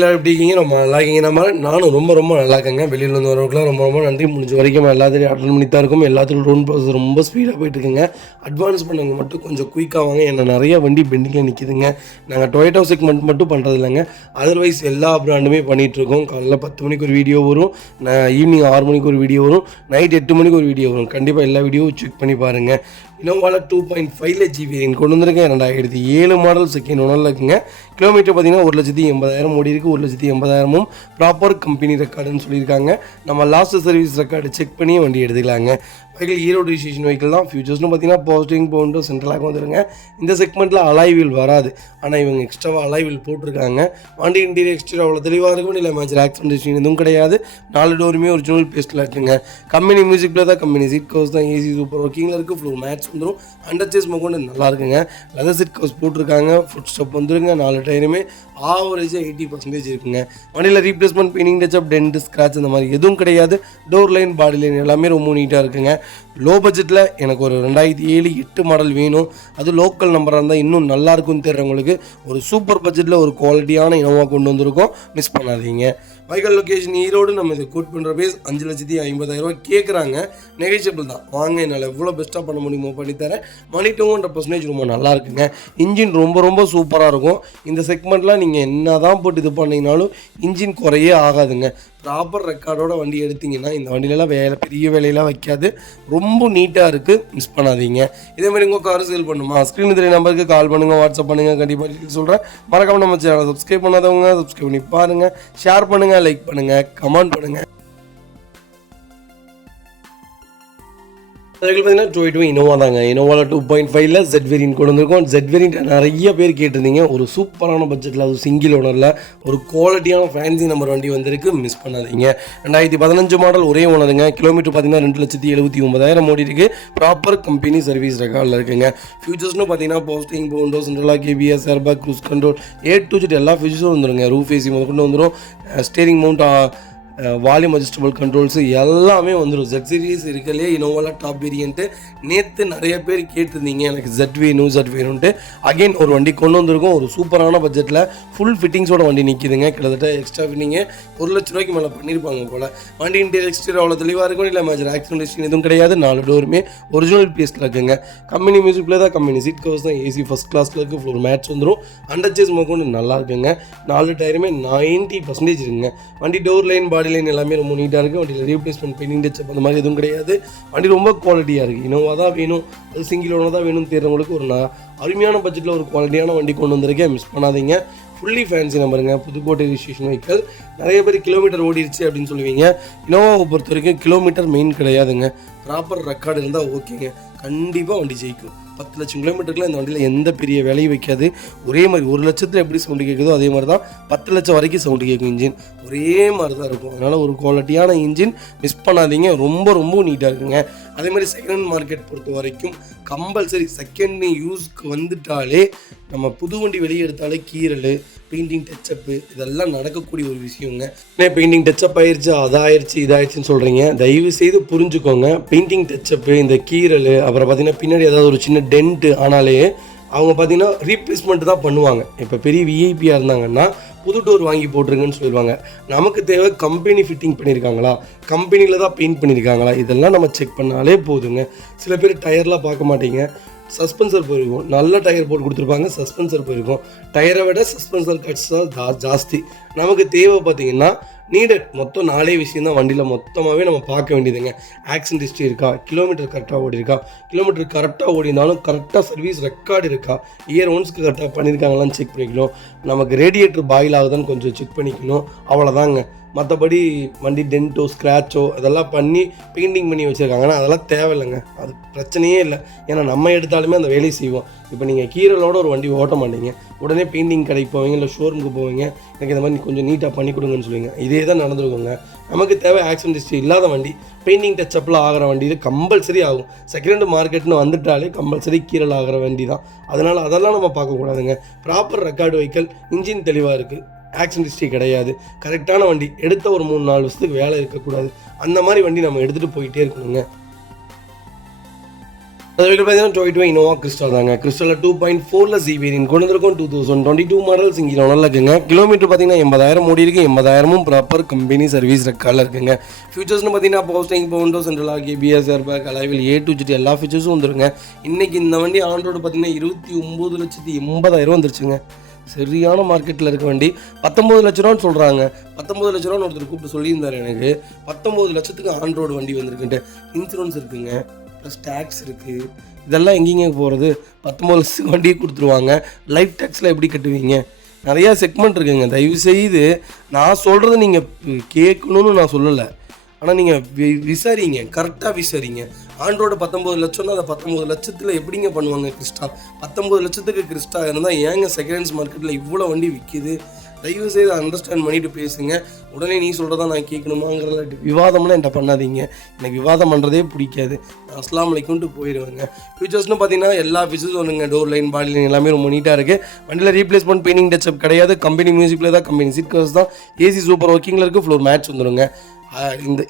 எல்லோரும் எப்படி இருக்கீங்க? ரொம்ப நல்லா இருக்கீங்க. நானும் ரொம்ப நல்லா இருக்கேங்க. வெளியில் வந்து வரவங்களுக்குலாம் ரொம்ப நன்றி. முடிஞ்ச வரைக்கும் எல்லாத்தையும் அட்டன் பண்ணி தான் இருக்கும். எல்லாத்துக்கும் லோன் ப்ராசஸ் ரொம்ப ஸ்பீடாக போயிட்டுருக்குங்க. அட்வான்ஸ் பண்ணவங்க மட்டும் கொஞ்சம் குயிக்காக வாங்க. என்ன நிறைய வண்டி பெண்டிங்கில் நிற்கிதுங்க. நாங்கள் டொயோட்டோ செக்மெண்ட் மட்டும் பண்ணுறது இல்லைங்க, அதர்வைஸ் எல்லா பிராண்டுமே பண்ணிகிட்ருக்கோம். காலைல 10 மணிக்கு ஒரு வீடியோ வரும், ஈவினிங் 6 மணிக்கு ஒரு வீடியோ வரும், நைட் 8 மணிக்கு ஒரு வீடியோ வரும். கண்டிப்பாக எல்லா வீடியோவும் செக் பண்ணி பாருங்கள். இனோவாவில் 2.5 ஜிபி கொண்டு வந்திருக்கேன். 2007 மாடல் செகண்ட் ஓனரில் இருக்குங்க. கிலோமீட்டர் பார்த்தீங்கன்னா 1,80,000 ஓடி இருக்குது. 1,80,000 ப்ராப்பர் கம்பெனி ரெக்கார்டுன்னு சொல்லியிருக்காங்க. நம்ம லாஸ்ட் சர்வீஸ் ரெக்கார்டு செக் பண்ணி வண்டி எடுத்துக்கலாங்க. வெஹிக்கிள் ஈரோடு ரிஜிஸ்ட்ரேஷன் வெஹிக்கிள் தான். ஃபியூச்சர்ஸ்னு பார்த்தீங்கன்னா பாசிட்டிவ் பவுண்டு சென்ட்ரலாக வந்துருங்க. இந்த செக்மெண்ட்டில் அலாய்வில் வராது, ஆனால் இவங்க எக்ஸ்ட்ராவாக அலாய்வில் போட்டிருக்காங்க. வண்டி இன்டீரியர் எக்ஸ்ட்ரா அவ்வளோ தெளிவாக இருக்கும். இல்லை மேட்ச் ஆக்சிடென்ட் எதுவும் கிடையாது. 4 டோருமே ஒரிஜினல் பேஸ்ட்டில் இருக்குங்க. கம்பெனி மியூசிக்கில் தான், கம்பெனி சீட் கவர்ஸ் தான், ஏசி சூப்பர் ஒர்க்கிங்கில் இருக்குது. ஃப்ளோர் மேட்ச் வந்துடும். அண்டர் சேஸ் கொண்டு நல்லா இருக்குங்க. லெதர் சீட் கவர்ஸ் போட்டிருக்காங்க. ஃபுட் ஸ்டெப் வந்துருங்க. 4 டயருமே ஆவரேஜாக 80% இருக்குங்க. வண்டியில் replacement, painting, touch-up, dent, scratch அந்த மாதிரி எதுவும் கிடையாது. டோர் லைன், பாடி லைன் எல்லாமே ரொம்ப நீட்டாக இருக்குங்க. லோ பட்ஜெட்டில் எனக்கு ஒரு 2007-8 மாடல் வேணும், அது லோக்கல் நம்பராக இருந்தால் இன்னும் நல்லாயிருக்குன்னு தெரிறவங்களுக்கு ஒரு சூப்பர் பட்ஜெட்டில் ஒரு குவாலிட்டியான இனோவா கொண்டு வந்திருக்கோம். மிஸ் பண்ணாதீங்க. Vehicle location Erode. நம்ம இதை கோட் பண்ணுற பேஸ் 5,50,000 கேட்குறாங்க. நெகோஷியபிள் தான். வாங்க, என்னால் எவ்வளோ பெஸ்ட்டாக பண்ண முடியுமோ பண்ணித்தரேன். மணி 200% ரொம்ப நல்லா இருக்குங்க. இன்ஜின் ரொம்ப சூப்பராக இருக்கும். இந்த செக்மெண்ட்டில் நீங்கள் என்ன தான் போட்டு இது பண்ணிங்கனாலும் இன்ஜின் குறையே ஆகாதுங்க. ப்ராப்பர் ரெக்கார்டோட வண்டி எடுத்திங்கன்னா இந்த வண்டியிலலாம் பெரிய வேலையெல்லாம் வைக்காது. ரொம்ப நீட்டாக இருக்குது. மிஸ் பண்ணாதீங்க. இதேமாதிரி உங்கள் கார் சேல் பண்ணுமா, ஸ்க்ரீன் தெரிய நம்பருக்கு கால் பண்ணுங்கள், வாட்ஸ்அப் பண்ணுங்கள். கண்டிப்பாக சொல்கிறேன். மறக்காமல் நம்ம சேனலை சப்ஸ்கிரைப் பண்ணாதவங்க சப்ஸ்கிரைப் பண்ணி பாருங்கள், ஷேர் பண்ணுங்கள், லைக் பண்ணுங்கள், கமெண்ட் பண்ணுங்கள். அதுக்கு பார்த்தீங்கன்னா டொயோட்டோ இனோவா தாங்க. இனோவாவில் 2.5ல் Z வேரியன்ட் கொண்டு வந்திருக்கோம். Z வேரியன்ட் நிறைய பேர் கேட்டிருந்தீங்க. ஒரு சூப்பரான பட்ஜெட்டில், அது சிங்கிள் ஓனரில் ஒரு குவாலிட்டியான ஃபேன்சி நம்பர் வண்டி வந்திருக்கு. மிஸ் பண்ணாதீங்க. 2015 மாடல், ஒரே ஓனருங்க. கிலோமீட்டர் பார்த்தீங்கன்னா 2,79,000 ஓடி இருக்குது. ப்ராப்பர் கம்பெனி சர்வீஸ் ரெக்கார்டில் இருக்குங்க. ஃபியூச்சர்ஸ்னு பார்த்தீங்கன்னா பாசிட்டிவ் பவுண்டோ, சென்ட்ரலாக கேபிஎஸ், airbag, cruise control, A to Z எல்லா ஃபியூச்சர்ஸும் வந்துடுங்க. ரூஃப் ஏசி முதற்கொண்டு வந்துடும். Steering mount, volume adjustable controls எல்லாமே வந்துடும். Z சீரிஸ் இருக்கலையே இனோவாவில் டாப் வேரியன்ட்டு. நேற்று நிறைய பேர் கேட்டிருந்தீங்க எனக்கு Z வேணும்ன்ட்டு. அகெயின் ஒரு வண்டி கொண்டு வந்திருக்கோம். ஒரு சூப்பரான பட்ஜெட்டில் ஃபுல் ஃபிட்டிங்ஸோட வண்டி நிற்கிதுங்க. கிட்டத்தட்ட எக்ஸ்ட்ரா ஃபிட்டிங்கு 1,00,000 மேலே பண்ணியிருப்பாங்க போல். வண்டி இன்டீரியர் எக்ஸ்டீரியர் அவ்வளோ தெளிவாக இருக்கும். இல்லை மேஜர் ஆக்சிடென்ட் எதுவும் கிடையாது. 4 டோருமே ஒரிஜினல் பேஸில் இருக்குங்க. கம்பெனி மியூசிக்கில் தான், கம்பெனி சீட் கவர்ஸ் தான், ஏசி ஃபஸ்ட் கிளாஸில் இருக்குது. ஃப்ளோர் மேட்ச் வந்துடும். அண்டர் சேஸ் கொண்டு நல்லா இருக்குங்க. 4 டயருமே 90% இருக்குங்க. வண்டி டோர் லைன், பாடி லைன் எல்லாமே ரொம்ப நீட்டாக இருக்குது. வண்டியில் ரீப்ளேஸ்மெண்ட், பெயிண்டிங், டச்சப் அந்த மாதிரி எதுவும் கிடையாது. வண்டி ரொம்ப குவாலிட்டியாக இருக்குது. இனோவா தான் வேணும், அது சிங்கிள் ஓனர் தான் வேணும்னு தேர்றவங்களுக்கு ஒரு அருமையான பட்ஜெட்டில் ஒரு குவாலிட்டியான வண்டி கொண்டு வந்திருக்கேன். மிஸ் பண்ணாதீங்க. ஃபுல்லி ஃபேன்சி நம்பருங்க. Pudukkottai registration vehicle. நிறைய பேர் கிலோமீட்டர் ஓடிடுச்சு அப்படின்னு சொல்லுவீங்க. இனோவாவை பொறுத்த வரைக்கும் கிலோமீட்டர் மெயின் கிடையாதுங்க. ப்ராப்பர் ரெக்கார்டு இருந்தால் ஓகேங்க. கண்டிப்பாக வண்டி ஜெயிக்கும். 10,00,000 கிலோமீட்டருக்குலாம் இந்த வண்டியில் எந்த பெரிய வேலையும் வைக்காது. ஒரே மாதிரி 1,00,000 எப்படி சவுண்டு கேட்குதோ அதே மாதிரி தான் 10,00,000 வரைக்கும் சவுண்டு கேட்கும். இன்ஜின் ஒரே மாதிரி தான் இருக்கும். அதனால் ஒரு குவாலிட்டியான இன்ஜின். மிஸ் பண்ணாதீங்க. ரொம்ப நீட்டாக இருக்குங்க. அதே மாதிரி செகண்ட் மார்க்கெட் பொறுத்த வரைக்கும் கம்பல்சரி செகண்ட் யூஸ்க்கு வந்துட்டாலே, நம்ம புது வண்டி வெளியே எடுத்தாலே கீரல், பெயிண்டிங், டச்சப்பு இதெல்லாம் நடக்கக்கூடிய ஒரு விஷயங்க. பெயிண்டிங் டச்சப் ஆயிடுச்சு, அதாயிருச்சு, இதாகிடுச்சின்னு சொல்கிறீங்க. தயவு செய்து புரிஞ்சுக்கோங்க. பெயிண்டிங் டச்சப்பு, இந்த கீரல், அப்புறம் பார்த்திங்கன்னா பின்னாடி ஏதாவது ஒரு சின்ன டென்ட்டு ஆனாலே அவங்க பார்த்திங்கன்னா ரீப்ளேஸ்மெண்ட் தான் பண்ணுவாங்க. இப்போ பெரிய விஐபியாக இருந்தாங்கன்னா புது டோர் வாங்கி போட்டுருங்கன்னு சொல்லுவாங்க. நமக்கு தேவை கம்பெனி ஃபிட்டிங் பண்ணியிருக்காங்களா, கம்பெனியில் தான் பெயிண்ட் பண்ணியிருக்காங்களா, இதெல்லாம் நம்ம செக் பண்ணாலே போதுங்க. சில பேர் டயர்லாம் பார்க்க மாட்டீங்க, சஸ்பென்சர் போயிருக்கும். நல்ல டயர் போட்டு கொடுத்துருப்பாங்க, சஸ்பென்சர் போயிருக்கும். டயரை விட சஸ்பென்சர் கட்ஸ் தான் ஜாஸ்தி. நமக்கு தேவை பார்த்திங்கன்னா நீடட் மொத்தம் 4 விஷயம் தான் வண்டியில் மொத்தமாகவே நம்ம பார்க்க வேண்டியதுங்க. ஆக்சிடென்ட் ஹிஸ்ட்ரி இருக்கா, கிலோமீட்டர் கரெக்டாக ஓடி இருக்கா, கிலோமீட்டர் கரெக்டாக ஓடினாலும் கரெக்டாக சர்வீஸ் ரெக்கார்டு இருக்கா, இயர் ஒன்ஸ்க்கு கரெக்டாக பண்ணியிருக்காங்களான்னு செக் பண்ணிக்கணும். நமக்கு ரேடியேட்டர் பாயில் ஆகுதான்னு கொஞ்சம் செக் பண்ணிக்கணும். அவ்வளோதாங்க. மற்றபடி வண்டி டென்ட்டோ, ஸ்க்ராச்சோ அதெல்லாம் பண்ணி பெயிண்டிங் பண்ணி வச்சுருக்காங்கன்னா அதெல்லாம் தேவையில்லைங்க. அது பிரச்சனையே இல்லை. ஏன்னா நம்ம எடுத்தாலுமே அந்த வேலையை செய்வோம். இப்போ நீங்கள் கீரலோட ஒரு வண்டி ஓட்ட மாட்டீங்க, உடனே பெயிண்டிங் கடைக்கு போவீங்க, இல்லை ஷோரூமுக்கு போவீங்க, எனக்கு இந்த மாதிரி கொஞ்சம் நீட்டாக பண்ணி கொடுங்கன்னு சொல்லுவீங்க. இதே தான் நடந்துருக்குங்க. நமக்கு தேவை ஆக்சிடென்ட் ஹிஸ்ட்ரி இல்லாத வண்டி, பெயிண்டிங் டச்சப்பில் ஆகிற வண்டி இது கம்பல்சரி ஆகும். செகண்ட் மார்க்கெட்னு வந்துட்டாலே கம்பல்சரி கீரல் ஆகிற வண்டி தான். அதனால் அதெல்லாம் நம்ம பார்க்கக்கூடாதுங்க. ப்ராப்பர் ரெக்கார்டு வெஹிக்கிள், இன்ஜின் தெளிவாக இருக்குது, ஆக்சிடென்ட் ஹிஸ்ட்ரி கிடையாது, கரெக்டான வண்டி, எடுத்த ஒரு 3-4 வருஷத்துக்கு வேலை இருக்கக்கூடாது. அந்த மாதிரி வண்டி நம்ம எடுத்துகிட்டு போயிட்டே இருக்கணுங்க. அதுக்கு பார்த்தீங்கன்னா டொயோட்டா இனோவா கிறிஸ்டா தாங்க. கிறிஸ்டாவில் 2.4 சி வேரியன்ட் கொண்டு வந்திருக்கும். 2022 மாடல் சிங்கிள் ஓனரில் இருக்குங்க. கிலோமீட்டர் பார்த்தீங்கன்னா 80,000 ஓடி இருக்குது. 80,000 ப்ராப்பர் கம்பெனி சர்வீஸ் ரெக்கார்டில் இருக்குங்க. ஃபியூச்சர்ஸ்னு பார்த்தீங்கன்னா போஸ்டிங் பவுண்டோ central ABS airbag alloy wheel A to Z எல்லா ஃபீச்சர்ஸும் வந்துருங்க. இன்றைக்கி இந்த வண்டி ஆன் ரோடு பார்த்தீங்கன்னா 29,80,000 வந்துருச்சுங்க. சரியான மார்க்கெட்டில் இருக்க வண்டி 19 லட்ச ரூபான்னு சொல்கிறாங்க. 19 லட்ச ரூபான்னு ஒருத்தர் கூப்பிட்டு சொல்லியிருந்தார் எனக்கு. 19 லட்சத்துக்கு ஆன் ரோடு வண்டி வந்திருக்குன்ட்டு. இன்சூரன்ஸ் இருக்குங்க, ப்ளஸ் டேக்ஸ் இருக்குது. இதெல்லாம் எங்கேங்க போகிறது? 19 லட்சத்துக்கு வண்டியை கொடுத்துருவாங்க. லைஃப் டேக்ஸில் எப்படி கட்டுவீங்க? நிறையா செக்மெண்ட் இருக்குங்க. தயவுசெய்து நான் சொல்கிறத நீங்கள் கேட்கணுன்னு நான் சொல்லலை, ஆனால் நீங்கள் விசாரிங்க, கரெக்டாக விசாரிங்க. ஆண்ட்ரோட 19 லட்சம்னா அந்த 19 லட்சத்தில் எப்படிங்க பண்ணுவாங்க கிறிஸ்டா? 19 லட்சத்துக்கு கிறிஸ்டா இருந்தால் ஏங்க செகண்ட் ஹேண்ட்ஸ் மார்க்கெட்டில் இவ்வளோ வண்டி விற்கிது? தயவுசெய்து அண்டர்ஸ்டாண்ட் பண்ணிட்டு பேசுங்க. உடனே நீ சொல்கிறதா நான் கேட்கணுமாங்கிறத விவாதம்லாம் என்கிட்ட பண்ணாதீங்க. எனக்கு விவாதம் பண்ணுறதே பிடிக்காது. நான் அஸ்லாம் அலைக்கும்ட்டு போயிடுவேங்க. ஃபியூச்சர்ஸ்னு பார்த்தீங்கன்னா எல்லா ஃபீச்சர்ஸும் வந்துங்க. டோர் லைன், பாடி லைன் எல்லாமே ரொம்ப நீட்டாக இருக்குது. வண்டியில் ரீப்ளேஸ்மெண்ட் பெயிண்டிங் டச்சப் கிடையாது. கம்பெனி மியூசிக்கில் தான், கம்பெனி சீட் கவர்ஸ் தான். ஏசி சூப்பர் ஒர்க்கிங்கில் இருக்குது. ஃப்ளோர் மேட்ச் வந்துடுங்க.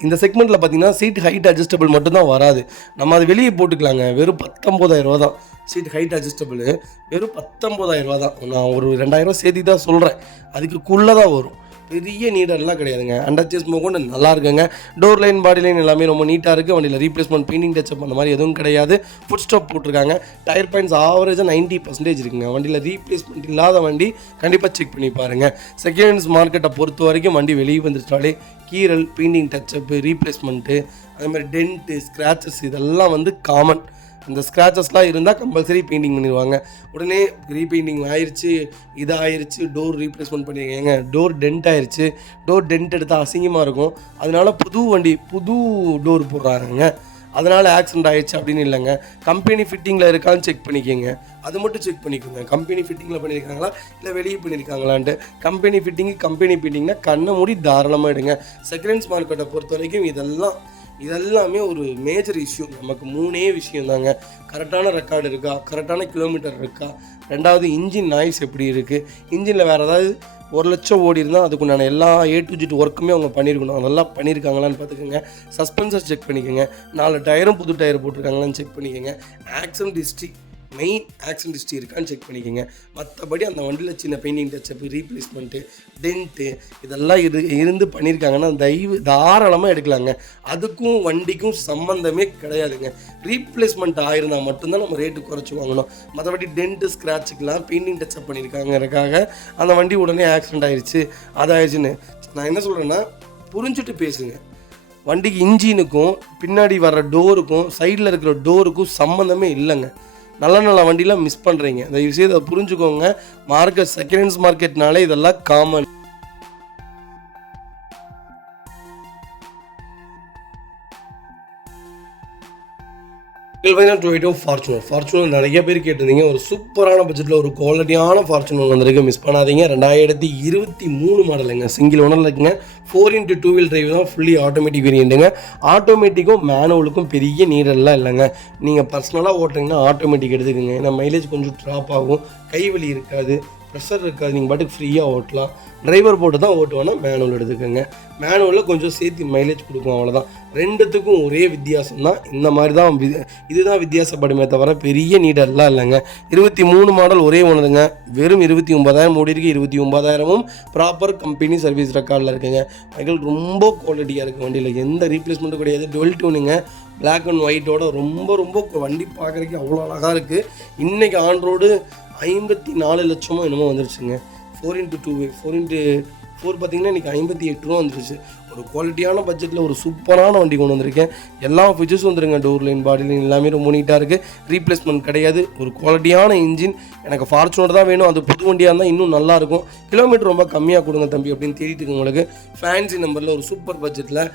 இந்த செக்மெண்ட்டில் பார்த்தீங்கன்னா சீட் ஹைட் அட்ஜஸ்டபிள் மட்டும்தான் வராது. நம்ம அது வெளியே போட்டுக்கலாங்க. வெறும் 19,000 ரூபா தான் சீட் ஹைட் அட்ஜஸ்டபிள். வெறும் 19,000 ரூபா தான். நான் ஒரு 2,000 சேர்த்து தான் சொல்கிறேன். அதுக்குள்ளே தான் வரும். பெரிய நீடெல்லாம் கிடையாதுங்க. அண்டர்ச்சேஸ் கொண்டு நல்லா இருக்குங்க. டோர் லைன், பாடி லைன் எல்லாமே ரொம்ப நீட்டாக இருக்குது. வண்டியில் ரீப்ளேஸ்மெண்ட் பெயிண்டிங் டச்சப் அந்த மாதிரி எதுவும் கிடையாது. ஃபுட் ஸ்டாப் போட்டிருக்காங்க. டயர் பாயிண்ட்ஸ் ஆவரேஜாக 90% இருக்குங்க. வண்டியில் ரீப்ளேஸ்மெண்ட் இல்லாத வண்டி கண்டிப்பாக செக் பண்ணி பாருங்கள். செகண்ட் ஹேண்ட்ஸ் மார்க்கெட்டை பொறுத்த வரைக்கும் வண்டி வெளியே வந்துட்டாலே கீரல், பெயிண்டிங் டச்சப்பு, ரீப்ளேஸ்மெண்ட்டு, அதேமாதிரி டென்ட்டு, ஸ்க்ராச்சஸ் இதெல்லாம் வந்து காமன். அந்த ஸ்க்ராச்சஸ்லாம் இருந்தால் கம்பல்சரி பெயிண்டிங் பண்ணிடுவாங்க. உடனே ரீபெயிண்டிங் ஆயிடுச்சு, இதாகிருச்சு, டோர் ரீப்ளேஸ்மெண்ட் பண்ணியிருக்காங்க, டோர் டென்ட் ஆயிடுச்சு, டோர் டென்ட் எடுத்தால் அசிங்கமாக இருக்கும், அதனால் புது வண்டி புது டோர் போடுறாங்க, அதனால் ஆக்சிடென்ட் ஆகிடுச்சு அப்படின்னு இல்லைங்க. கம்பெனி ஃபிட்டிங்கில் இருக்கான்னு செக் பண்ணிக்கோங்க. அது மட்டும் செக் பண்ணிக்கோங்க. கம்பெனி ஃபிட்டிங்கில் பண்ணியிருக்காங்களா இல்லை வெளியே பண்ணியிருக்காங்களான்ட்டு. கம்பெனி ஃபிட்டிங்னா கண்ணை மூடி தாராளமாக எடுங்க. செகண்ட் ஹேண்ட்ஸ் மார்க்கெட்டை பொறுத்த வரைக்கும் இதெல்லாமே ஒரு மேஜர் இஷ்யூ. நமக்கு 3 விஷயம் தாங்க. கரெக்டான ரெக்கார்டு இருக்கா, கரெக்டான கிலோமீட்டர் இருக்கா, ரெண்டாவது இன்ஜின் நாய்ஸ் எப்படி இருக்குது, இன்ஜினில் வேறு ஏதாவது 1 லட்சம் ஓடி இருந்தால் அதுக்குண்டான எல்லா A to Z ஒர்க்குமே அவங்க பண்ணியிருக்கணும். அதெல்லாம் பண்ணியிருக்காங்களான்னு பார்த்துக்கோங்க. சஸ்பென்சர் செக் பண்ணிக்கோங்க. 4 டயரும் புது டயர் போட்டிருக்காங்களான்னு செக் பண்ணிக்கோங்க. Accident history, main accident history இருக்கான்னு செக் பண்ணிக்கோங்க. மற்றபடி அந்த வண்டியில் சின்ன பெயிண்டிங் டச்சப்பு, ரீப்ளேஸ்மெண்ட்டு, டென்ட்டு இதெல்லாம் இருந்து பண்ணியிருக்காங்கன்னா தாராளமாக எடுக்கலாங்க. அதுக்கும் வண்டிக்கும் சம்மந்தமே கிடையாதுங்க. ரீப்ளேஸ்மெண்ட் ஆயிருந்தால் மட்டும்தான் நம்ம ரேட்டு குறைச்சி வாங்கணும். மற்றபடி டென்ட்டு, ஸ்க்ராட்சுக்கெலாம் பெயிண்டிங் டச்சப் பண்ணியிருக்காங்கிறதுக்காக அந்த வண்டி உடனே ஆக்சிடென்ட் ஆயிடுச்சு, அதாயிடுச்சுன்னு நான் என்ன சொல்கிறேன்னா, புரிஞ்சுட்டு பேசுங்க. வண்டிக்கு இன்ஜினுக்கும் பின்னாடி வர்ற டோருக்கும் சைடில் இருக்கிற டோருக்கும் சம்மந்தமே இல்லைங்க. நல்ல வண்டிலாம் மிஸ் பண்ணுறீங்க. இந்த விஷயத்தை புரிஞ்சுக்கோங்க. மார்க்கெட் செகண்ட் ஹேண்ட்ஸ் மார்க்கெட்னாலே இதெல்லாம் காமன். டொயோட்டோ ஃபார்ச்சுனர் நிறைய பேர் கேட்டிருந்தீங்க. ஒரு சூப்பரான பட்ஜெட்டில் ஒரு குவாலிட்டியான ஃபார்ச்சுனர் வந்திருக்கு, மிஸ் பண்ணாதீங்க. 2023 மாடலுங்க, சிங்கிள் ஓனரில் இருக்குங்க. 4x2 வீல் டிரைவ் தான், ஃபுல்லி ஆட்டோமேட்டிக் வேரியண்ட்டுங்க. ஆட்டோமேட்டிக்கும் மேனுவலுக்கும் பெரிய நீடெல்லாம் இல்லைங்க. நீங்கள் பர்சனலாக ஓட்டுறீங்கன்னா ஆட்டோமேட்டிக் எடுத்துக்கோங்க. ஏன்னா மைலேஜ் கொஞ்சம் ட்ராப் ஆகும், கைவலி இருக்காது, ப்ரெஷர் இருக்காது, நீங்கள் பாட்டுக்கு ஃப்ரீயாக ஓட்டலாம். டிரைவர் போட்டு தான் ஓட்டுவேன்னா மேனுவல் எடுத்துக்கோங்க. மேனுவலில் கொஞ்சம் சேர்த்து மைலேஜ் கொடுக்கும், அவ்வளோதான். ரெண்டுத்துக்கும் ஒரே வித்தியாசம் தான். இந்த மாதிரி தான் இதுதான் வித்தியாசப்படுமே தவிர பெரிய நீடெல்லாம் இல்லைங்க. 23 மாடல் ஒரே ஒன்றுங்க. வெறும் 29,000 ஓடி இருக்குது. 29,000ம் ப்ராப்பர் கம்பெனி சர்வீஸ் ரெக்கார்டில் இருக்குங்க. மைக்கேல் ரொம்ப குவாலிட்டியாக இருக்குது. வண்டியில் எந்த ரீப்ளேஸ்மெண்ட்டும் கிடையாது. டுவெல் டூனுங்க, பிளாக் அண்ட் ஒயிட்டோட ரொம்ப வண்டி பார்க்குறதுக்கு அவ்வளோ அழகாக இருக்குது. இன்றைக்கி ஆன் ரோடு 54 லட்சமோ என்னமோ வந்துருச்சுங்க. 4x2 4x4 பார்த்தீங்கன்னா இன்றைக்கி 58 ரூபா வந்துருச்சு. ஒரு குவாலிட்டியான பட்ஜெட்டில் ஒரு சூப்பரான வண்டி கொண்டு வந்திருக்கேன். எல்லா ஃபீச்சர்ஸும் வந்துருங்க. டோர் லைன், பாடி லைன் எல்லாமே ரொம்ப நீட்டாக இருக்குது. ரீப்ளேஸ்மெண்ட் கிடையாது. ஒரு குவாலிட்டியான இன்ஜின். எனக்கு ஃபார்ச்சுனர் தான் வேணும், அது புது வண்டியாக இருந்தால் இன்னும் நல்லாயிருக்கும். கிலோமீட்டர் ரொம்ப கம்மியாக கொடுங்க தம்பி அப்படின்னு தேடிட்டு இருக்கு உங்களுக்கு. ஃபேன்சி நம்பரில் ஒரு சூப்பர் பட்ஜெட்டில்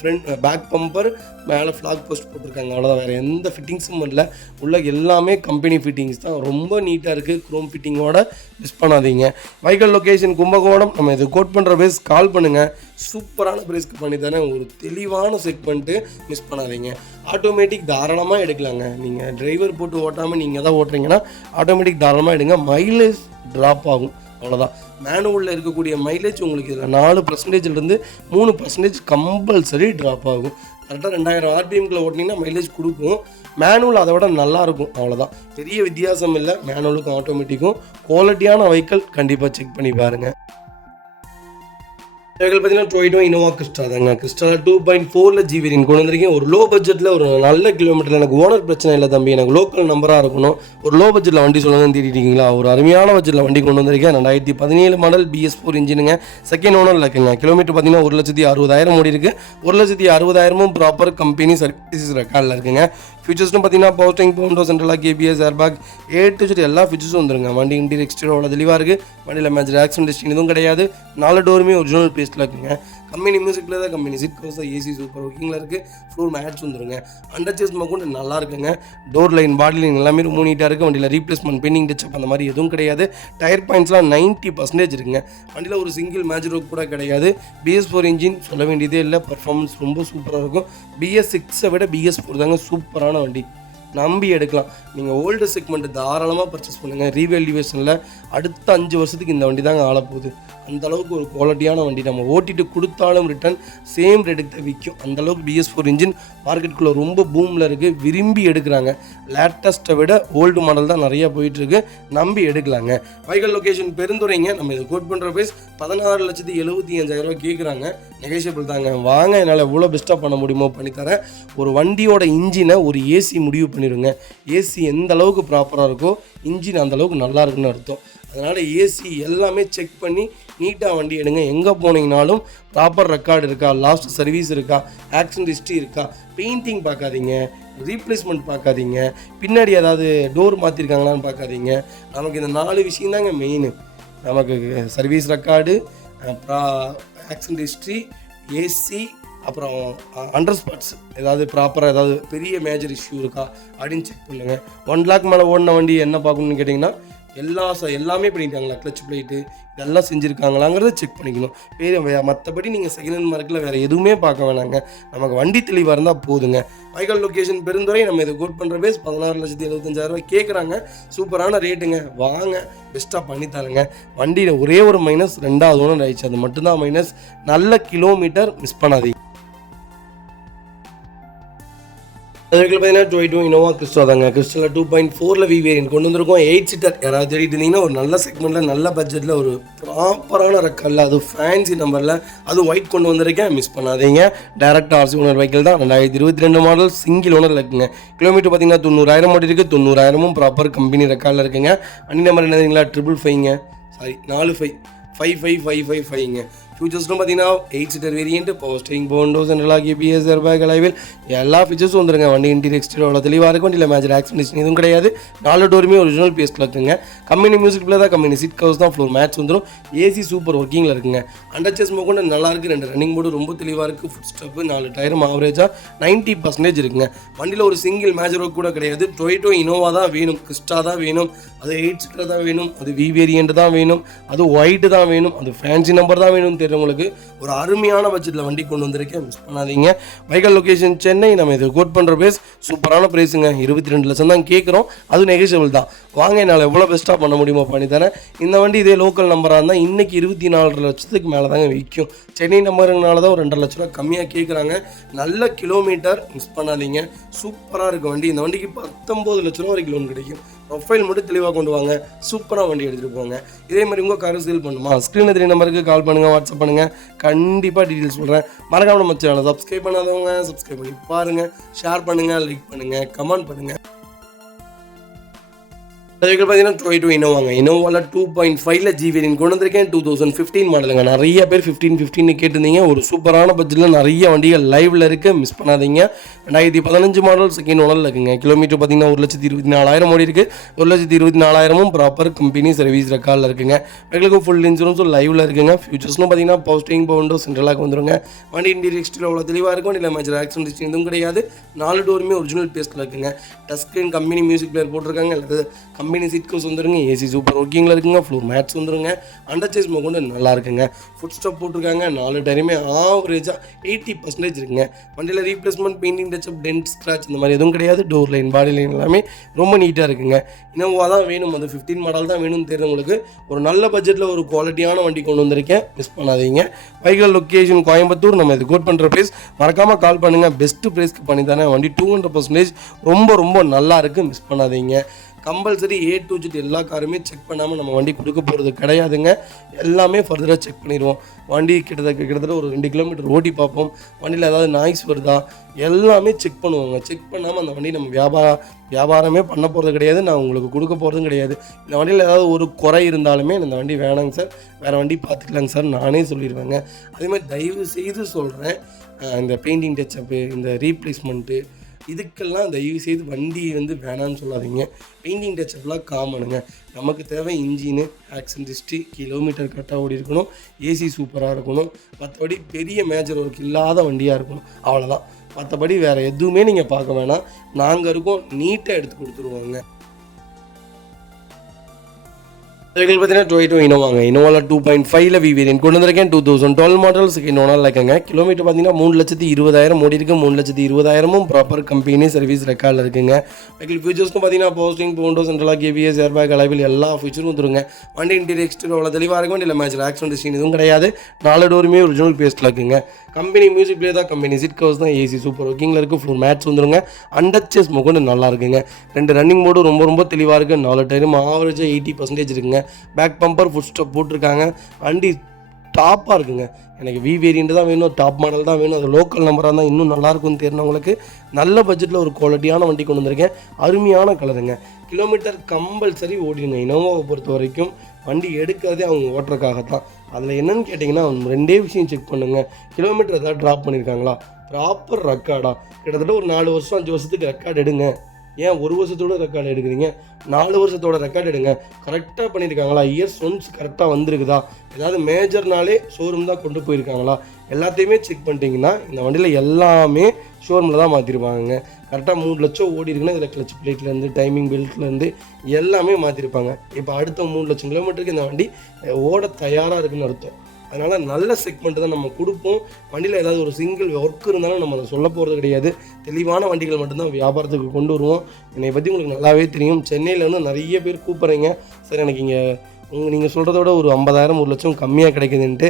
ஃப்ரண்ட் பேக் பம்பர், மேலே ஃப்ளாக் போஸ்ட் போட்டிருக்காங்க, அவ்வளோதான். வேறு எந்த ஃபிட்டிங்ஸும் இல்லை. உள்ள எல்லாமே கம்பெனி ஃபிட்டிங்ஸ் தான். ரொம்ப நீட்டாக இருக்குது. க்ரோம் ஃபிட்டிங்கோட மிஸ் பண்ணாதீங்க. வைக்கல் லொக்கேஷன் கும்பகோணம். நம்ம இது கோட் பண்ணுற பேஸ் கால் பண்ணுங்கள். சூப்பரான ப்ரைஸ்க்கு பண்ணி தானே, ஒரு தெளிவான செக்மெண்ட்டு, மிஸ் பண்ணாதீங்க. ஆட்டோமேட்டிக் தாராளமாக எடுக்கலாங்க. நீங்கள் டிரைவர் போட்டு ஓட்டாமல் நீங்கள் தான் ஓட்டுறீங்கன்னா ஆட்டோமேட்டிக் தாராளமாக எடுங்க. மைலேஜ் ட்ராப் ஆகும், அவ்வளோதான். மேனுவலில் இருக்கக்கூடிய மைலேஜ் உங்களுக்கு இதில் 4%லேருந்து 3% கம்பல்சரி ட்ராப் ஆகும். கரெக்டாக 2000 ஆர்பிஎம்குள்ளே ஓட்டினீங்கன்னா மைலேஜ் கொடுக்கும். மேனுவல் அதை விட நல்லாயிருக்கும், அவ்வளோதான். பெரிய வித்தியாசம் இல்லை மேனுவலுக்கும் ஆட்டோமேட்டிக்கும். குவாலிட்டியான வெஹிக்கிள் கண்டிப்பாக செக் பண்ணி பாருங்கள். வெஹிக்கிள் பார்த்தீங்கன்னா டொயோட்டோ இனோவா கிறிஸ்டா தாங்க. கிறிஸ்டா 2.4 ஜி வேரியன்ட் கொண்டு வந்திருக்கேன். ஒரு லோ பட்ஜெட்டில் ஒரு நல்ல கிலோமீட்டரில். எனக்கு ஓனர் பிரச்சனை இல்லை தம்பி, எனக்கு லோக்கல் நம்பராக இருக்கணும், ஒரு லோ பட்ஜெட்டில் வண்டி சொல்லுங்கன்னு தேடிட்டீங்களா? ஒரு அருமையான பட்ஜெட்டில் வண்டி கொண்டு வந்திருக்கேன். 2017 மாடல் BS4 இன்ஜினுங்க. செகண்ட் ஓனரில் இருக்குங்க. கிலோமீட்டர் பார்த்தீங்கன்னா 1,60,000 ஓடி இருக்குது. 1,60,000 ப்ராப்பர் கம்பெனி சர்வீஸ் ரெக்கார்டில் இருக்குங்க. ஃபீச்சர்ஸ்னு பார்த்தீங்கன்னா power steering, power window, central lock, ABS, airbag, A to Z எல்லா ஃபீச்சர்ஸும் வந்துருங்க. வண்டி இன்டீரியர் எக்ஸ்டீரியர் அவ்வளோ தெளிவாக இருக்குது. வண்டியில் மேஜர் ஆக்சிடென்ட் ஹிஸ்ட்ரி எதுவும் கிடையாது. 4 டோருமே ஒரிஜினல் பேஸ்ட்டில் இருக்குங்க. கம்பெனி மியூசிக்கில் தான், கம்பெனி சீட் கவர்ஸ் தான், AC சூப்பர் ஒர்க்கிங்கில் இருக்குது. ஃப்ளோர் மேட்ச் வந்துருங்க. அண்டர் சேஸ் மக்கூண்டு நல்லா இருக்குங்க. டோர் லைன், பாடி லைன் எல்லாமே ரொம்ப நீட்டாக இருக்குது. வண்டியில் ரீப்ளேஸ்மெண்ட், பெயிண்டிங், டச்சப் அந்த மாதிரி எதுவும் கிடையாது. டயர் பாயிண்ட்ஸ்லாம் 90% இருக்குங்க. வண்டியில் ஒரு சிங்கிள் மேஜர் ஒர்க் கூட கிடையாது. BS4 இன்ஜின் சொல்ல வேண்டியதே இல்லை. பர்ஃபார்மன்ஸ் ரொம்ப சூப்பராக இருக்கும். BS6 விட BS4 தாங்க சூப்பரான வண்டி, நம்பி எடுக்கலாம். நீங்கள் ஓல்டு செக்மெண்ட் தாராளமாக பர்ச்சேஸ் பண்ணுங்கள். ரீவேல்யூவேஷனில் அடுத்த 5 வருஷத்துக்கு இந்த வண்டி தாங்க ஆளப்போகுது. அந்தளவுக்கு ஒரு குவாலிட்டியான வண்டி. நம்ம ஓட்டிட்டு கொடுத்தாலும் ரிட்டர்ன் சேம் ரேட்டுக்கு தான் விற்கும். அந்தளவுக்கு BS4 இன்ஜின் மார்க்கெட்டுக்குள்ளே ரொம்ப பூமில் இருக்குது, விரும்பி எடுக்கிறாங்க. லேட்டஸ்ட்டை விட ஓல்டு மாடல் தான் நிறையா போயிட்டுருக்கு, நம்பி எடுக்கலாங்க. Vehicle location பெருந்துறைங்க. நம்ம இதை கோட் பண்ணுற ப்ரைஸ் 16,75,000 கேட்குறாங்க. நெகோஷியபிள் தாங்க. வாங்க, என்னால் எவ்வளோ பெஸ்ட்டாக பண்ண முடியுமோ பண்ணித்தரேன். ஒரு வண்டியோட இன்ஜினை ஒரு ஏசி முடிவு பண்ணிடுங்க. ஏசி எந்த அளவுக்கு ப்ராப்பராக இருக்கோ இன்ஜின் அந்தளவுக்கு நல்லா இருக்குன்னு அர்த்தம். அதனால் ஏசி எல்லாமே செக் பண்ணி நீட்டாக வண்டி எடுங்க. எங்கே போனீங்கனாலும் ப்ராப்பர் ரெக்கார்டு இருக்கா, லாஸ்ட் சர்வீஸ் இருக்கா, ஆக்சிடென்ட் ஹிஸ்ட்ரி இருக்கா, பெயிண்டிங் பார்க்காதீங்க, ரீப்ளேஸ்மெண்ட் பார்க்காதீங்க, பின்னாடி ஏதாவது டோர் மாற்றிருக்காங்களான்னு பார்க்காதீங்க. நமக்கு இந்த 4 விஷயம் தாங்க மெயின். நமக்கு service record, accident history, AC, அப்புறம் அண்டர் ஸ்பாட்ஸ் ஏதாவது ப்ராப்பராக ஏதாவது பெரிய மேஜர் இஷ்யூ இருக்கா அப்படின்னு செக் பண்ணுங்கள். 1 lakh மேலே ஓடின வண்டி என்ன பார்க்கணுன்னு கேட்டிங்கன்னா எல்லாமே பண்ணிட்டாங்களா, கிளச் பிளேட்டு இதெல்லாம் செஞ்சுருக்காங்களாங்கிறத செக் பண்ணிக்கணும். மற்றபடி நீங்கள் செகண்ட் ஹேண்ட் மார்க்கில் வேறு எதுவுமே பார்க்க வேணாங்க. நமக்கு வண்டி தெளிவாக இருந்தால் போதுங்க. Vehicle location Perundurai. நம்ம இதை கோட் பண்ணுற பேஸ் 16,75,000 கேட்குறாங்க. சூப்பரான ரேட்டுங்க. வாங்க, பெஸ்ட்டாக பண்ணித்தரேங்க. வண்டியில் ஒரே ஒரு மைனஸ், 2வது ஓனர் ஆயிடுச்சு, அது மட்டும்தான் மைனஸ். நல்ல கிலோமீட்டர் மிஸ் பண்ணாதீங்க. அதுக்கு பார்த்தீங்கன்னா டொயோட்டோ இனோவா கிறிஸ்டா தாங்க. கிறிஸ்டாவில் 2.4 V வேரியன்ட் கொண்டு வந்திருக்கோம். 8 சீட்டர். யாராவது தேடிட்டு இருந்தீங்கன்னா ஒரு நல்ல செக்மெண்ட்டில், நல்ல பட்ஜெட்டில், ஒரு ப்ராப்பரான ரெக்கார்டில், அது ஃபேன்சி நம்பரில், அது ஒயிட் கொண்டு வந்திருக்கேன். மிஸ் பண்ணாதீங்க. டேரக்ட் RC ஓனர் வெஹிக்கிள் தான். 2022 மாடல், சிங்கிள் ஓனர் இருக்குங்க. கிலோமீட்டர் பார்த்தீங்கன்னா 90,000 ஓடி இருக்குது. 90,000 ப்ராப்பர் கம்பெனி ரெக்கார்டில் இருக்குங்க. வண்டி நம்பர் என்னதுங்களா? 555 சாரி 45 5555ங்க. ஃபியூச்சர்ஸ்னு பார்த்தீங்கன்னா 8 seater variant, power steering, power window, central lock, ABS, airbag, alloy wheel எல்லா ஃபீச்சர்ஸும் வந்துருங்க. வண்டி இன்டீரியர் எக்ஸ்டீரியர் அவ்வளோ தெளிவாக இருக்கும். வண்டியில் மேஜர் ஆக்சிடென்ட் எதுவும் கிடையாது. 4 டோருமே ஒரிஜினல் பேஸ்ட்டில் இருக்குங்க. கம்பெனி மியூசிக் பிளே தான், கம்பெனி சீட் கவர்ஸ் தான், ஃப்ளோர் மேட்ச் வந்துடும். AC சூப்பர் ஒர்க்கிங்கில் இருக்குங்க. அண்டர் சேஸ் மோக்கொண்டு நல்லா இருக்குது. 2 ரன்னிங் போர்டு ரொம்ப தெளிவாக இருக்குது. ஃபுட் ஸ்டெப்பு 4 டயரும் ஆவரேஜாக 90% இருக்குங்க. வண்டியில் ஒரு சிங்கிள் மேஜர் ஒர்க் கூட கிடையாது. டொயோட்டோ இனோவா தான் வேணும், கிறிஸ்டா தான் வேணும், அது 8 சீட்டர் தான் வேணும், அது V வேரியன்ட் தான் வேணும், அது ஒயிட் தான் வேணும், அது ஃபேன்சி நம்பர் தான் வேணும்னு தெரிஞ்சவங்களுக்கு ஒரு அருமையான பட்ஜெட்டில் வண்டி கொண்டு வந்திருக்கேன். மிஸ் பண்ணாதீங்க. Vehicle location Chennai. நம்ம இதை கோட் பண்ணுற ப்ரைஸ் சூப்பரான ப்ரைஸுங்க. 22 லட்சம் தான் கேட்குறோம். அது நெகோஷியபிள் தான். வாங்க, என்னால் எவ்வளோ பெஸ்ட்டாக பண்ண முடியுமோ பண்ணித்தரேன். இந்த வண்டி இதே லோக்கல் நம்பராக இருந்தால் இன்றைக்கி 24 லட்சத்துக்கு மேலே தாங்க விற்கும். சென்னை நம்பருங்கனால தான் ஒரு 2.5 லட்ச ரூபா கம்மியாக கேட்குறாங்க. நல்ல கிலோமீட்டர், மிஸ் பண்ணாதீங்க. சூப்பராக இருக்குது வண்டி. இந்த வண்டிக்கு 19 லட்ச ரூபா வரைக்கும் லோன் கிடைக்கும். ப்ரொஃபைல் மட்டும் தெளிவாக கொண்டு வாங்க. சூப்பராக வண்டி எடுத்துகிட்டு போங்க. இதே மாதிரி உங்கள் காரை சேல் பண்ணுமா? ஸ்க்ரீனில் 3 நம்பருக்கு கால் பண்ணுங்கள், வாட்ஸ்அப் பண்ணுங்கள். கண்டிப்பாக டீட்டெயில்ஸ் சொல்கிறேன். மறக்காம நம்ம சேனலை சப்ஸ்கிரைப் பண்ணாதவங்க சப்ஸ்கிரைப் பண்ணி பாருங்கள். ஷேர் பண்ணுங்கள், லைக் பண்ணுங்கள், கமெண்ட் பண்ணுங்கள். அதுக்கு பார்த்தீங்கன்னா டொயோட்டோ இனோவாங்க. இனோவாவில் 2.5 ஜி வேரியன்ட் கொண்டு வந்திருக்கேன். 2015 மாடலுங்க. நிறைய பேர் 15 கேட்டிருந்தீங்க. ஒரு சூப்பரான பட்ஜெட்டில் நிறைய வண்டிகள் லைவில் இருக்குது, மிஸ் பண்ணாதீங்க. 2015 மாடல், செகண்ட் ஓனரில் இருக்குங்க. கிலோமீட்டர் பார்த்தீங்கன்னா 1,24,000 ஓடி இருக்குது. 1,24,000 ப்ராப்பர் கம்பெனி சர்வீஸ் ரெக்கார்டில் இருக்குங்க. வெஹிக்கிளுக்கு ஃபுல் இன்சூரன்ஸும் லைவில் இருக்குங்க. ஃபியூச்சர்ஸ்னு பார்த்தீங்கன்னா power steering, power window, central lock வந்துருங்க. வண்டி இன்டீரியர் எக்ஸ்டீரியர் அவ்வளோ தெளிவாக இருக்கும். இல்லை மேஜர் ஆக்சிடென்ட் எதுவும் கிடையாது. 4 டோருமே ஒரிஜினல் பேஸ்ட்டில் இருக்குங்க. Touch screen, company music player போட்டிருக்காங்க. அல்லது கம்பெனி கம்பெனி சீட் கவர்ஸ் வந்துருங்க, ஏசி சூப்பர் ஒர்க்கிங்கில் இருக்குங்க, ஃப்ளோர் மேட்ஸ் வந்துருங்க, அண்டர் சேஸ் கொண்டு நல்லா இருக்குங்க, ஃபுட் ஸ்டாப் போட்டிருக்காங்க, 4 டயருமே ஆவரேஜாக 80% இருக்குங்க. வண்டியில் replacement, painting touch-up, dent scratch இந்த மாதிரி எதுவும் கிடையாது. டோர் லைன், பாடி லைன் எல்லாமே ரொம்ப நீட்டாக இருக்குங்க. இனோவா தான் வேணும், அது 15 மாடல் தான் வேணும்னு தெரிஞ்சவங்களுக்கு ஒரு நல்ல பட்ஜெட்டில் ஒரு குவாலிட்டியான வண்டி கொண்டு வந்திருக்கேன், மிஸ் பண்ணாதீங்க. வைகல் லொக்கேஷன் கோயம்புத்தூர், நம்ம இது கோட் பண்ணுற ப்ரைஸ் மறக்காமல் கால் பண்ணுங்கள், பெஸ்ட்டு ப்ரைஸ்க்கு பண்ணி தானே வண்டி 200% ரொம்ப ரொம்ப நல்லா இருக்குது, மிஸ் பண்ணாதீங்க. கம்பல்சரி A to Z எல்லா காருமே செக் பண்ணாமல் நம்ம வண்டி கொடுக்க போகிறது கிடையாதுங்க. எல்லாமே ஃபர்தராக செக் பண்ணிடுவோம். வண்டி கிட்டத்தட்ட ஒரு 2 கிலோமீட்டர் ஓட்டி பார்ப்போம், வண்டியில் ஏதாவது நாய்ஸ் வருதா எல்லாமே செக் பண்ணுவோங்க. செக் பண்ணாமல் அந்த வண்டி நம்ம வியாபாரமே பண்ண போகிறது கிடையாது, நான் உங்களுக்கு கொடுக்க போகிறதும் கிடையாது. இந்த வண்டியில் ஏதாவது ஒரு குறை இருந்தாலுமே இந்த வண்டி வேணாங்க சார், வேறு வண்டி பார்த்துக்கலாங்க சார் நானே சொல்லிடுவேங்க. அதேமாதிரி தயவு செய்து சொல்கிறேன், இந்த பெயிண்டிங் டச்சப்பு, இந்த ரீப்ளேஸ்மெண்ட்டு இதுக்கெல்லாம் தயவு செய்து வண்டி வேணான்னு சொல்லாதீங்க. பெயிண்டிங் டச்சப்லாம் காமனுங்க. நமக்கு தேவை இன்ஜினு, ஆக்சிடென்ட் ஹிஸ்ட்ரி, கிலோமீட்டர் கரெக்டாக ஓடி இருக்கணும், ஏசி சூப்பராக இருக்கணும், மற்றபடி பெரிய மேஜர் ஒர்க் இல்லாத வண்டியாக இருக்கணும், அவ்வளோதான். மற்றபடி வேறு எதுவுமே நீங்கள் பார்க்க வேணாம், நாங்கள் இருக்கோம், நீட்டாக எடுத்து கொடுத்துருவோங்க. வெஹிக்கிள் பார்த்தீங்கன்னா டொயோட்டோ இனோவாங்க. இனோவாவில் 2.5ல் வி வேரியன்ட் கொண்டு வந்திருக்கேன். 2012 மாடல்ஸ் இன்னொன்னா இருக்குங்க. கிலோமீட்டர் பார்த்தீங்கன்னா 3,20,000 ஓடி இருக்கு. 3,20,000 ப்ராப்பர் கம்பெனி சர்வீஸ் ரெக்கார்டில் இருக்குங்க. வெஹிக்கிள் ஃபியூச்சர்ஸ்னு பார்த்தீங்கன்னா போஸ்டிங், போண்டோ, சென்ட்ரலாக கேபிஎஸ், ஏர்பேக், அலைவில் எல்லா ஃபியூச்சரும் வந்துருங்க. வண்டி இன்டீரியர் எக்ஸ்டீரியர் அவ்வளோ தெளிவாக இருக்கும். வண்டியில் மேட்ச் ஆக்சிடென்ட் சீன் எதுவும் கிடையாது. 4 டோருமே ஒரிஜினல் பேஸ்ட்டில் இருக்குங்க. கம்பெனி மியூசிக் பிளே தான், கம்பெனி சீட் கவர்ஸ் தான், ஏசி சூப்பர் ஒர்க்கிங்கில் இருக்குது, ஃபுல் மேட்ச் வந்துருங்க, அண்டர் சேஸ் கொண்டு நல்லா இருக்குங்க. 2 ரன்னிங் மோடு ரொம்ப ரொம்ப தெளிவாக இருக்குது. 4 டயரும் ஆவரேஜாக 80% இருக்குங்க. பேக் பம்பர், ஃபுட் ஸ்டாப் போட்டிருக்காங்க. வண்டி டாப்பாக இருக்குங்க. எனக்கு வி வேரியண்ட் தான் வேணும், டாப் மாடல் தான் வேணும், அது லோக்கல் நம்பராக இருந்தால் இன்னும் நல்லாயிருக்கும்னு தெரிஞ்சவங்களுக்கு நல்ல பட்ஜெட்டில் ஒரு குவாலிட்டியான வண்டி கொண்டு வந்திருக்கேன். அருமையான கலருங்க. Kilometre compulsory ஓடிடுங்க. இனோவாவை பொறுத்த வரைக்கும் வண்டி எடுக்கிறதே அவங்க ஓட்டுறதுக்காகத்தான். அதில் என்னென்னு கேட்டிங்கன்னா 2 விஷயம் செக் பண்ணுங்கள். கிலோமீட்டர் ஏதாவது ட்ராப் பண்ணியிருக்காங்களா, ப்ராப்பர் ரெக்கார்டா, கிட்டத்தட்ட ஒரு 4 வருஷம் 5 வருஷத்துக்கு ரெக்கார்டு எடுங்க. ஏன் 1 வருஷத்தோட ரெக்கார்டு எடுக்கிறீங்க, 4 வருஷத்தோட ரெக்கார்டு எடுங்க. கரெக்டாக பண்ணியிருக்காங்களா, இயர்ஸ் ஒன்ஸ் கரெக்டாக வந்துருக்குதா, ஏதாவது மேஜர்னாலே ஷோரூம் தான் கொண்டு போயிருக்காங்களா, எல்லாத்தையுமே செக் பண்ணிட்டீங்கன்னா இந்த வண்டியில் எல்லாமே ஷோரூமில் தான் மாற்றிருப்பாங்க. கரெக்டாக 3 லட்சம் ஓடி இருக்குன்னா இதில் கிளச் பிளேட்லேருந்து, டைமிங் பெல்ட்லேருந்து எல்லாமே மாற்றிருப்பாங்க. இப்போ அடுத்த 3 லட்சம் கிலோமீட்டருக்கு இந்த வண்டி ஓட தயாராக இருக்குன்னு அர்த்தம். அதனால் நல்ல செக்மெண்ட்டு தான் நம்ம கொடுப்போம். வண்டியில் ஏதாவது ஒரு சிங்கிள் ஒர்க் இருந்தாலும் நம்ம அதை சொல்ல போகிறது கிடையாது. தெளிவான வண்டிகள் மட்டும்தான் வியாபாரத்துக்கு கொண்டு வருவோம். என்னை பற்றி உங்களுக்கு நல்லாவே தெரியும். சென்னையில் நிறைய பேர் கூப்பிட்றீங்க, சார் எனக்கு இங்கே நீங்கள் சொல்கிறதோட ஒரு 50,000 1 லட்சம் கம்மியாக கிடைக்குதுன்ட்டு.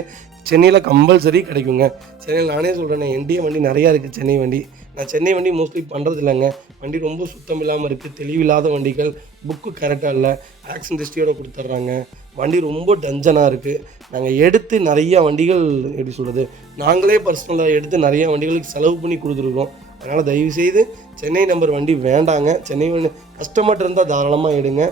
சென்னையில் கம்பல்சரி கிடைக்குங்க. சென்னையில் நானே சொல்கிறேன், என்டிஏ வண்டி நிறையா இருக்குது. சென்னை வண்டி நான் சென்னை வண்டி மோஸ்ட்லி பண்ணுறது இல்லைங்க. வண்டி ரொம்ப சுத்தம் இல்லாமல் இருக்குது, தெளிவில்லாத வண்டிகள், புக்கு கரெக்டாக இல்லை, ஆக்சிடென்ட் ஹிஸ்ட்ரியோட கொடுத்துட்றாங்க, வண்டி ரொம்ப டஞ்சனாக இருக்குது. நாங்கள் எடுத்து நிறையா வண்டிகள் எப்படி சொல்கிறது, நாங்களே பர்சனலாக எடுத்து நிறையா வண்டிகளுக்கு செலவு பண்ணி கொடுத்துருக்கோம். அதனால் தயவுசெய்து சென்னை நம்பர் வண்டி வேண்டாங்க. சென்னை வண்டி கஸ்டமர்கிட்ட இருந்தால் தாராளமாக எடுங்க.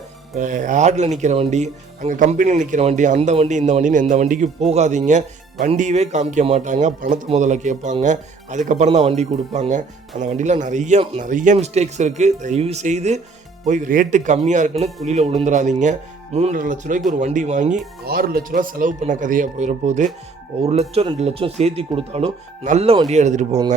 ஆடில் நிற்கிற வண்டி, அங்கே கம்பெனியில் நிற்கிற வண்டி, அந்த வண்டி இந்த வண்டின்னு எந்த வண்டிக்கு போகாதீங்க. வண்டியவே காமிக்க மாட்டாங்க, பணத்தை முதல்ல கேட்பாங்க, அதுக்கப்புறம் தான் வண்டி கொடுப்பாங்க. அந்த வண்டியில் நிறைய மிஸ்டேக்ஸ் இருக்குது. தயவு செய்து போய் ரேட்டு கம்மியாக இருக்குன்னு குழியில் விழுந்துடாதீங்க. 3.5 லட்ச ரூபாய்க்கு ஒரு வண்டி வாங்கி 6 லட்ச ரூபா செலவு பண்ண கதையாக போயிட போகுது. 1 லட்சம் 2 லட்சம் சேர்த்து கொடுத்தாலும் நல்ல வண்டியை எடுத்துகிட்டு போங்க.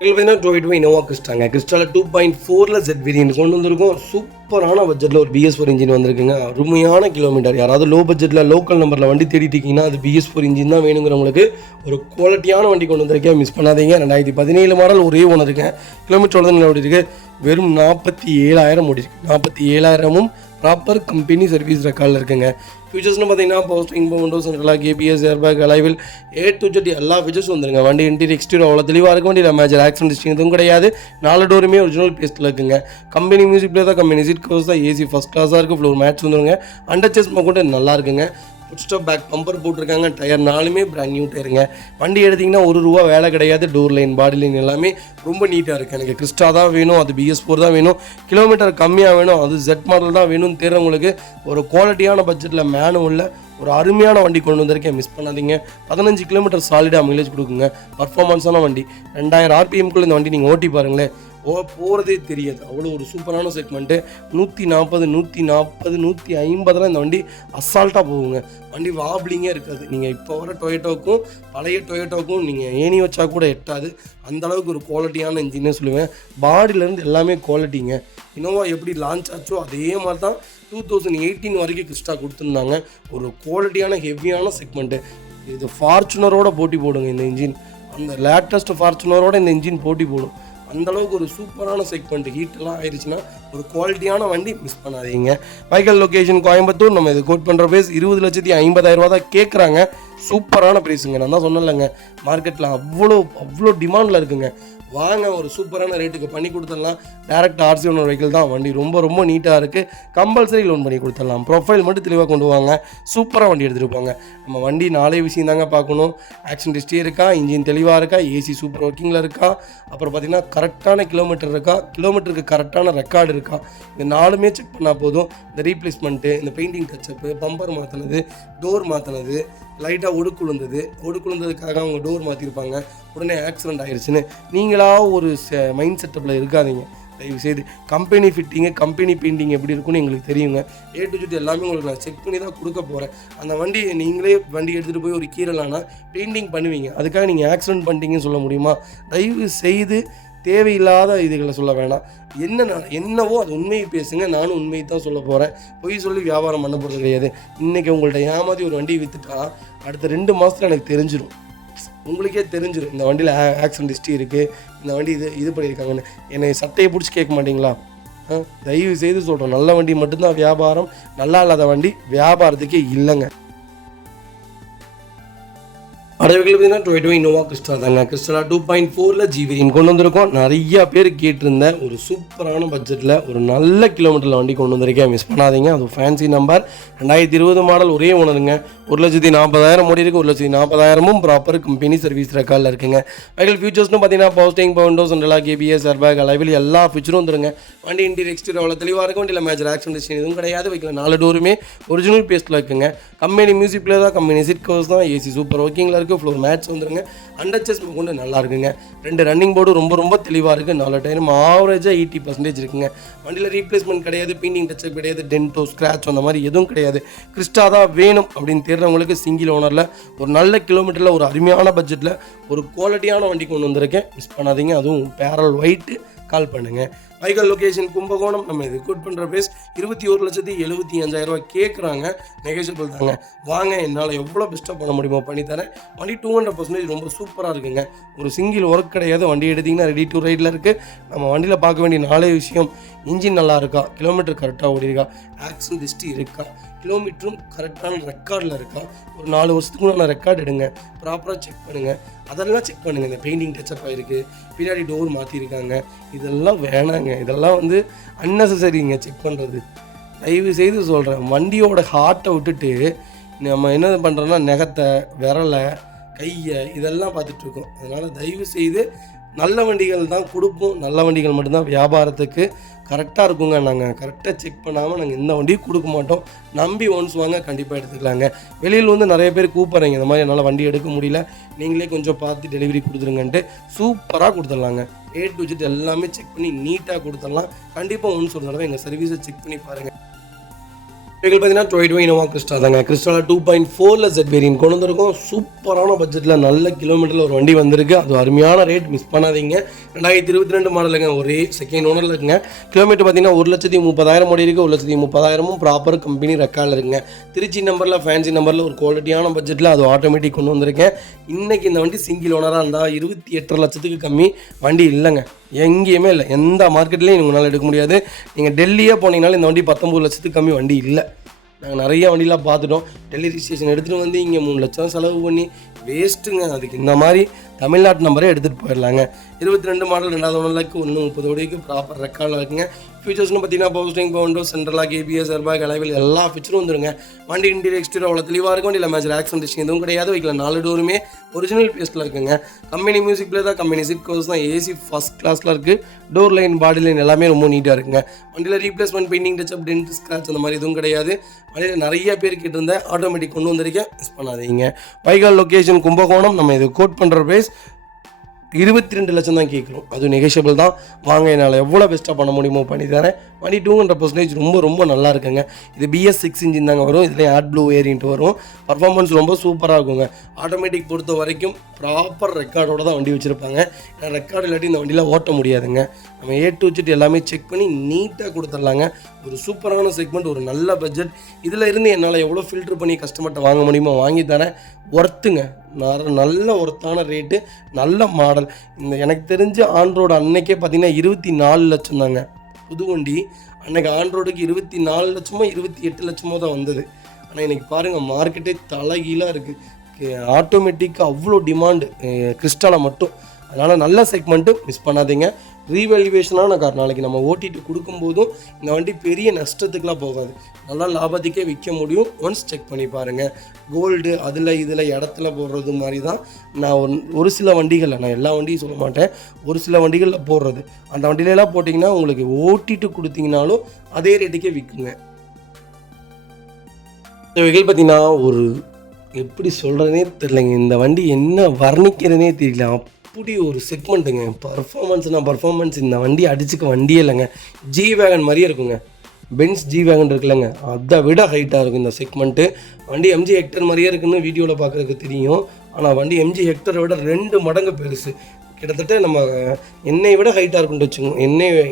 டொயோட்டோ இனோவா கிறிஸ்டாவில் 2.4ல் Z வேரியன்ட் கொண்டு வந்திருக்கோம். சூப்பரான பட்ஜெட்டில் ஒரு BS4 இன்ஜின் வந்திருக்குங்க. அருமையான கிலோமீட்டர். யாராவது லோ பட்ஜெட்டில் லோக்கல் நம்பரில் வண்டி தேடிட்டிங்கன்னா அது BS4 இன்ஜின் தான் வேணுங்கிறவங்களுக்கு ஒரு குவாலிட்டியான வண்டி கொண்டு வந்திருக்கேன், மிஸ் பண்ணாதீங்க. 2017 மாடல் ஒரே ஒன்று இருக்கேன். கிலோமீட்டர் தான் ஓடி இருக்குது, வெறும் 47,000 ஓடி இருக்குது. 47,000ம் ப்ராப்பர் கம்பெனி சர்வீஸ் ரெக்கார்டில் இருக்குங்க. ஃபீச்சர்ஸ்னு பார்த்தீங்கன்னா போஸ்டிங், விண்டோஸ், சென்ட்ரலாக கேபிஎஸ், airbag, alloy wheel A to Z எல்லா ஃபீச்சர்ஸும் வந்துருங்க. வண்டி இன்டீரியர் எக்ஸ்டீரியர் அவ்வளோ தெளிவாக இருக்கும். வண்டியில் மேஜர் ஆக்சிடென்ட் ஹிஸ்ட்ரி எதுவும் கிடையாது. 4 டோருமே ஒரிஜினல் பேஸ்ட்டில் இருக்குங்க. கம்பெனி மியூசிக் பிளே தான், கம்பெனி சீட் கவர்ஸ் தான், ஏசி ஃபஸ்ட் கிளாஸாக இருக்குது, ஃப்ளோர் மேட்ச் வந்துருங்க, அண்டர் சேஸ் கூட நல்லா இருக்குங்க. ஃபுட் ஸ்டாப், பேக் பம்பர் போட்டிருக்காங்க, டயர் 4மே பிராண்ட் நியூ டயருங்க. வண்டி எடுத்திங்கன்னா ₹1 வேலை கிடையாது. டோர் லைன், பாடி லைன் எல்லாமே ரொம்ப நீட்டாக இருக்குது. எனக்கு கிறிஸ்டா தான் வேணும், அது BS4 தான் வேணும், கிலோமீட்டர் கம்மியாக வேணும், அது Z மாடல் தான் வேணும்னு தெரிறவங்களுக்கு ஒரு குவாலிட்டியான பட்ஜெட்டில் மேனுவலில் ஒரு அருமையான வண்டி கொண்டு வந்திருக்கேன், மிஸ் பண்ணாதீங்க. 15 கிலோமீட்டர் சாலிடாக மைலேஜ் கொடுக்குங்க. பர்ஃபார்மன்ஸான வண்டி. 2000 RPMக்குள்ள இந்த வண்டி நீங்கள் ஓட்டி பாருங்களேன். போகிறதே தெரியாது. அவ்வளோ ஒரு சூப்பரான செக்மெண்ட்டு. 140 150 இந்த வண்டி அசால்ட்டாக போகுங்க. வண்டி வாப்ளிங்கே இருக்காது. நீங்கள் இப்போ வர டொயோட்டோவுக்கும் பழைய டொயோட்டோவுக்கும் நீங்கள் ஏணி வச்சா கூட எட்டாது. அந்தளவுக்கு ஒரு குவாலிட்டியான இன்ஜினே சொல்லுவேன். பாடியிலேருந்து எல்லாமே குவாலிட்டிங்க. இனோவா எப்படி லான்ச் ஆச்சோ அதே மாதிரி தான் 2018 வரைக்கும் கிறிஸ்டா கொடுத்துருந்தாங்க. ஒரு குவாலிட்டியான ஹெவியான செக்மெண்ட்டு. இது ஃபார்ச்சுனரோட போட்டி போடுங்க இந்த இன்ஜின். அந்த லேட்டஸ்ட் ஃபார்ச்சுனரோட இந்த இன்ஜின் போட்டி போடும். அந்தளவுக்கு ஒரு சூப்பரான செக்மெண்ட். ஹீட்டெல்லாம் ஆயிடுச்சுன்னா ஒரு குவாலிட்டியான வண்டி மிஸ் பண்ணாதீங்க. வைக்கல் லொக்கேஷன் கோயம்புத்தூர். நம்ம இது கோட் பண்ணுற ப்ரைஸ் 20,50,000 தான் கேட்குறாங்க. சூப்பரான ப்ரைஸுங்க. நான் தான் சொன்னேன்லங்க, மார்க்கெட்டில் அவ்வளோ டிமாண்டில் இருக்குங்க. வாங்க, ஒரு சூப்பரான ரேட்டுக்கு பண்ணி கொடுத்துடலாம். டேரக்ட் ஆர்சி ஓனர் வெஹிக்கிள் தான். வண்டி ரொம்ப நீட்டாக இருக்குது. கம்பல்சரி லோன் பண்ணி கொடுத்துடலாம். ப்ரொஃபைல் மட்டும் தெளிவாக கொண்டு வாங்க. சூப்பராக வண்டி எடுத்துகிட்டு போங்க. நம்ம வண்டி 4 விஷயம் தாங்க பார்க்கணும். ஆக்ஷன் ஹிஸ்ட்ரி இருக்கா, இன்ஜின் தெளிவாக இருக்கா, ஏசி சூப்பர் ஒர்க்கிங்கில் இருக்கா, அப்புறம் பார்த்திங்கன்னா கரெக்டான கிலோமீட்டர் இருக்கா, கிலோமீட்டருக்கு கரெக்டான ரெக்கார்டு இருக்கா. இந்த 4மே செக் பண்ணால் போதும். இந்த ரீப்ளேஸ்மெண்ட்டு, இந்த பெயிண்டிங் டச்சப்பு, பம்பர் மாற்றினது, டோர் மாற்றினது, லைட்டாக ஒடுக்குழுந்ததுக்காக அவங்க டோர் மாற்றிருப்பாங்க, உடனே ஆக்சிடென்ட் ஆகிடுச்சுன்னு நீங்களாக ஒரு மைண்ட் செட்டப்பில் இருக்காதீங்க. தயவுசெய்து கம்பெனி ஃபிட்டிங்கு, கம்பெனி பெயிண்டிங் எப்படி இருக்குன்னு எங்களுக்கு தெரியுங்க. A to Z எல்லாமே உங்களுக்கு நான் செக் பண்ணி தான் கொடுக்க போகிறேன். அந்த வண்டி நீங்களே வண்டி எடுத்துகிட்டு போய் ஒரு கீரலானா பெயிண்டிங் பண்ணுவீங்க. அதுக்காக நீங்கள் ஆக்சிடென்ட் பண்ணிட்டீங்கன்னு சொல்ல முடியுமா? தயவு செய்து தேவையில்லாத இதுகளை சொல்ல வேணாம். என்னவோ அது உண்மையை பேசுங்க. நானும் உண்மையை தான் சொல்ல போகிறேன். பொய் சொல்லி வியாபாரம் பண்ண போகிறது கிடையாது. இன்றைக்கி உங்கள்கிட்ட ஏமாற்றி ஒரு வண்டியை விற்றுட்டா அடுத்த 2 மாதத்தில் எனக்கு தெரிஞ்சிடும். உங்களுக்கே தெரிஞ்சிடும் இந்த வண்டியில் ஆக்சிடென்ட் ஹிஸ்ட்ரி இருக்குது, இந்த வண்டி இது பண்ணியிருக்காங்கன்னு. என்னை சட்டையை பிடிச்சி கேட்க மாட்டிங்களா? தயவு செய்து சொல்கிறேன், நல்ல வண்டி மட்டும்தான் வியாபாரம். நல்லா இல்லாத வண்டி வியாபாரத்துக்கே இல்லைங்க. அடைவுகள் பார்த்தீங்கன்னா டொயோட்டோ இனோவா கிறிஸ்டா தாங்க. கிறிஸ்டா 2.4 ஜிவின் கொண்டு வந்திருக்கோம். நிறைய பேர் கேட்டிருந்த ஒரு சூப்பரான பட்ஜெட்டில் ஒரு நல்ல கிலோமீட்டரில் வண்டி கொண்டு வந்திருக்கேன். மிஸ் பண்ணாதீங்க. அது ஃபேன்சி நம்பர் 2020 மாடல். ஒரே ஓனருங்க. 1,40,000 ஓடி இருக்குது. 1,40,000 ப்ராப்பர் கம்பெனி சர்வீஸ் ரெக்கார்டில் இருக்குங்க. வெஹிக்கிள் ஃபியூச்சர்ஸ்னு பார்த்தீங்கன்னா பவர்ஸ்டேரிங், பவர் விண்டோஸ், சென்ட்ரல் கேபிஎஸ், ஏர்பேக், அலைவில் எல்லா ஃபியூச்சரும் வந்துருங்க. வண்டி இன்டீரியர் எக்ஸ்டீரியர் அவ்வளோ தெளிவாக இருக்கும். வண்டியில் மேஜர் ஆக்சிடென்ட் எதுவும் கிடையாது. வெஹிக்கிள் 4 டோருமே ஒரிஜினல் பேஸ்ட்டில் இருக்குங்க. கம்பெனி மியூசிக் பிளேயர் தான், கம்பெனி சீட் கவர்ஸ் தான், ஏசி சூப்பர் ஒர்க்கிங்கில் இருக்குது. ஃப்ளோர் மேட்ச் வந்துருங்க. அண்டர்சஸ் கொண்டு நல்லா இருக்குங்க. 2 ரன்னிங் போர்டு ரொம்ப தெளிவாக இருக்குது. 4 டயரும் ஆவரேஜாக 80% இருக்குங்க. வண்டியில் ரீப்ளேஸ்மெண்ட் கிடையாது, பெயிண்டிங் டச்சப் கிடையாது, டென்டோ ஸ்க்ராட்ச் அந்த மாதிரி எதுவும் கிடையாது. கிறிஸ்டா தான் வேணும் அப்படின்னு தேடுறவங்களுக்கு சிங்கிள் ஓனரில் ஒரு நல்ல கிலோமீட்டரில் ஒரு அருமையான பட்ஜெட்டில் ஒரு குவாலிட்டியான வண்டி கொண்டு வந்திருக்கேன். மிஸ் பண்ணாதீங்க. அதுவும் பேரல் ஒயிட்டு. கால் பண்ணுங்கள். Vehicle location Kumbakonam. நம்ம இது கோட் பண்ணுற ப்ரைஸ் 21,75,000 கேட்குறாங்க. நெகோஷியபிள் தாங்க. வாங்க, என்னால் எவ்வளோ பெஸ்ட்டாக பண்ண முடியுமோ பண்ணித்தரேன். வண்டி 200% ரொம்ப சூப்பராக இருக்குங்க. ஒரு சிங்கிள் ஒர்க் கிடையாது. வண்டி எடுத்திங்கன்னா ரெடி டு ரைடில் இருக்குது. நம்ம வண்டியில் பார்க்க வேண்டிய 4 விஷயம்: இன்ஜின் நல்லா இருக்கா, கிலோமீட்டர் கரெக்டாக ஓடி இருக்கா, ஆக்சிடென்ட் ஹிஸ்ட்ரி இருக்கா, கிலோமீட்டரும் கரெக்டான ரெக்கார்டில் இருக்கா, ஒரு 4 வருஷத்துக்கு நான் ரெக்கார்டு எடுங்க, ப்ராப்பராக செக் பண்ணுங்கள். அதெல்லாம் செக் பண்ணுங்கள். இந்த பெயிண்டிங் டச்சப் ஆகிருக்கு, பின்னாடி டோர் மாற்றிருக்காங்க, இதெல்லாம் வேணாங்க. இதெல்லாம் அன்னெசரிங்க செக் பண்ணுறது. தயவு செய்து சொல்கிறேன், வண்டியோட ஹார்ட்டை விட்டுட்டு நம்ம என்ன பண்ணுறோன்னா நெகத்தை, விரலை, கையை இதெல்லாம் பார்த்துட்ருக்கோம். அதனால் தயவு செய்து நல்ல வண்டிகள் தான் கொடுப்போம். நல்ல வண்டிகள் மட்டும்தான் வியாபாரத்துக்கு கரெக்டாக இருக்குங்க. நாங்கள் கரெக்டாக செக் பண்ணாமல் நாங்கள் எந்த வண்டியும் கொடுக்க மாட்டோம். நம்பி ஒன்ஸ் வாங்க, கண்டிப்பாக எடுத்துக்கலாங்க. வெளியில் நிறைய பேர் கூப்பிட்றீங்க, இந்த மாதிரி என்னால் வண்டி எடுக்க முடியல, நீங்களே கொஞ்சம் பார்த்து டெலிவரி கொடுத்துருங்கன்ட்டு. சூப்பராக கொடுத்துடலாங்க. A to Z எல்லாமே செக் பண்ணி நீட்டாக கொடுத்துடலாம். கண்டிப்பாக ஒன்ஸ் ஒரு தடவை எங்கள் சர்வீஸை செக் பண்ணி பாருங்கள். வெஹிக்கிள் பார்த்தீங்கன்னா டொயோட்டோ இனோவா கிறிஸ்டா தாங்க. கிறிஸ்டாவில் 2.4 Z வேரியன்ட் கொண்டு வந்திருக்கோம். சூப்பரான பட்ஜெட்டில் நல்ல கிலோமீட்டரில் ஒரு வண்டி வந்திருக்கு. அது அருமையான ரேட். மிஸ் பண்ணாதீங்க. 2022 மாடலுங்க. ஒரே செகண்ட் ஓனரில் இருக்குங்க. கிலோமீட்டர் பார்த்தீங்கன்னா 1,30,000 ஓடி இருக்குது. 1,30,000 ப்ராப்பர் கம்பெனி ரெக்கார்டில் இருக்குங்க. திருச்சி நம்பரில், ஃபேன்சி நம்பரில் ஒரு குவாலிட்டியான பட்ஜெட்டில் அது ஆட்டோமேட்டிக் கொண்டு வந்திருக்கேன். இன்றைக்கி இந்த வண்டி சிங்கிள் ஓனராக இருந்தால் 28.5 லட்சத்துக்கு கம்மி வண்டி இல்லைங்க. எங்கேயுமே இல்லை. எந்த மார்க்கெட்லேயும் உங்களால் எடுக்க முடியாது. நீங்கள் டெல்லியே போனீங்கனாலும் இந்த வண்டி 19 லட்சத்துக்கு கம்மி வண்டி இல்லை. நாங்கள் நிறைய வண்டிலாம் பார்த்துட்டோம். டெல்லி ரிஜிஸ்ட்ரேஷன் எடுத்துகிட்டு வந்து இங்கே 3 லட்சம் செலவு பண்ணி வேஸ்ட்டுங்க. அதுக்கு இந்த மாதிரி தமிழ்நாட்டு நம்பரே எடுத்துகிட்டு போயிடலாங்க. 22 மாடல் 2வது ஓனருக்கு 130 ஓடிக்கு ப்ராப்பர் ரெக்கார்டில் இருக்குங்க. ஃபீச்சர்ஸ்னு பார்த்தீங்கன்னா பவர்ஸ்டேரிங், பவர் விண்டோஸ், சென்ட்ரல் கேபிஎஸ், ஏர்பேக், அலைவில் எல்லா ஃபீச்சரும் வந்துருங்க. வண்டி இன்டீரியர் எக்ஸ்டீரியர் அவ்வளோ தெளிவாக இருக்கும். வண்டியில் மேஜர் ஆக்சிடென்ட் எதுவும் கிடையாது. வைக்கல 4 டோருமே ஒரிஜினல் பேஸ்ட்டில் இருக்குங்க. கம்பெனி மியூசிக் பிளே தான், கம்பெனி சீட் கவர்ஸ் தான், ஏசி ஃபஸ்ட் கிளாஸில் இருக்குது. டோர் லைன், பாடி லைன் எல்லாமே ரொம்ப நீட்டாக இருக்குங்க. வண்டியில் replacement, painting touch-up, dent, scratch அந்த மாதிரி எதுவும் கிடையாது. வண்டியில் நிறைய பேர் கேட்டிருந்தேன். ஆட்டோமேட்டிக் கொண்டு வந்திருக்கேன். மிஸ் பண்ணாதீங்க. வைக்கல் லொக்கேஷன் கும்பகோணம். நம்ம இது கோட் பண்ணுற ப்ரைஸ் 22 லட்சம் தான் கேட்குறோம். அது நெகோஷியபிள் தான். வாங்க, என்னால் எவ்வளோ பெஸ்ட்டாக பண்ண முடியுமோ பண்ணி தரேன். வண்டி 200% ரொம்ப ரொம்ப நல்லா இருக்குங்க. இது BS6 இன்ஜின் தாங்க வரும். இதில் AdBlue வேரியன்ட் வரும். பர்ஃபார்மன்ஸ் ரொம்ப சூப்பராக இருக்குங்க. ஆட்டோமேட்டிக் பொறுத்த வரைக்கும் ப்ராப்பர் ரெக்கார்டோட தான் வண்டி வச்சுருப்பாங்க. ஏன்னா ரெக்கார்டு இல்லாட்டி இந்த வண்டியில் ஓட்ட முடியாதுங்க. நம்ம A to Z எல்லாமே செக் பண்ணி நீட்டாக கொடுத்துடலாங்க. ஒரு சூப்பரான செக்மெண்ட், ஒரு நல்ல பட்ஜெட். இதில் இருந்து என்னால் எவ்வளோ ஃபில்ட்ரு பண்ணி கஸ்டமர்கிட்ட வாங்க முடியுமோ வாங்கி தரேன். ஒர்த்துங்க, நல்ல ஒர்த்தான ரேட்டு, நல்ல மாடல். இந்த எனக்கு தெரிஞ்சு ஆன்ரோடு அன்னைக்கே பார்த்தீங்கன்னா 24 லட்சம் தாங்க புது வண்டி. அன்றைக்கி ஆன்ரோடுக்கு 24 லட்சமோ 28 லட்சமோ தான் வந்தது. ஆனால் இன்றைக்கி பாருங்கள், மார்க்கெட்டே தலைகீழாக இருக்குது. ஆட்டோமேட்டிக்கு அவ்வளோ டிமாண்டு கிறிஸ்டாலை மட்டும். அதனால் நல்ல செக்மெண்ட்டு மிஸ் பண்ணாதீங்க. ரீவேல்யூவேஷனான கார் நாளைக்கு நம்ம ஓட்டிட்டு கொடுக்கும்போதும் இந்த வண்டி பெரிய நஷ்டத்துக்குலாம் போகாது, நல்லா லாபத்துக்கே விற்க முடியும். ஒன்ஸ் செக் பண்ணி பாருங்கள். கோல்டு இதில் இடத்துல போடுறது மாதிரி தான் நான் ஒரு சில வண்டிகளில், நான் எல்லா வண்டியும் சொல்ல மாட்டேன், ஒரு சில வண்டிகளில் போடுறது. அந்த வண்டியிலலாம் போட்டிங்கன்னா உங்களுக்கு ஓட்டிட்டு கொடுத்தீங்கனாலும் அதே ரேட்டுக்கே விற்குங்க. இந்த வகையில் பார்த்தீங்கன்னா ஒரு எப்படி சொல்கிறதுனே தெரியலைங்க. இந்த வண்டி என்ன வர்ணிக்கிறதுனே தெரியல. அப்படி ஒரு செக்மெண்ட்டுங்க. பர்ஃபார்மன்ஸ் இந்த வண்டி அடிச்சுக்க வண்டியே இல்லைங்க. ஜி வேகன் மாதிரியே இருக்குங்க. பென்ஸ் ஜி வேகன் இருக்குல்லங்க, அதை விட ஹைட்டாக இருக்கும் இந்த செக்மெண்ட்டு. வண்டி MG ஹெக்டர் மாதிரியே இருக்குன்னு வீடியோவில் பார்க்குறதுக்கு தெரியும். ஆனால் வண்டி MG ஹெக்டரை விட 2 மடங்கு பெருசு. கிட்டத்தட்ட நம்ம எண்ணெயை விட ஹைட்டாக இருக்குன்னு வச்சுக்கோங்க.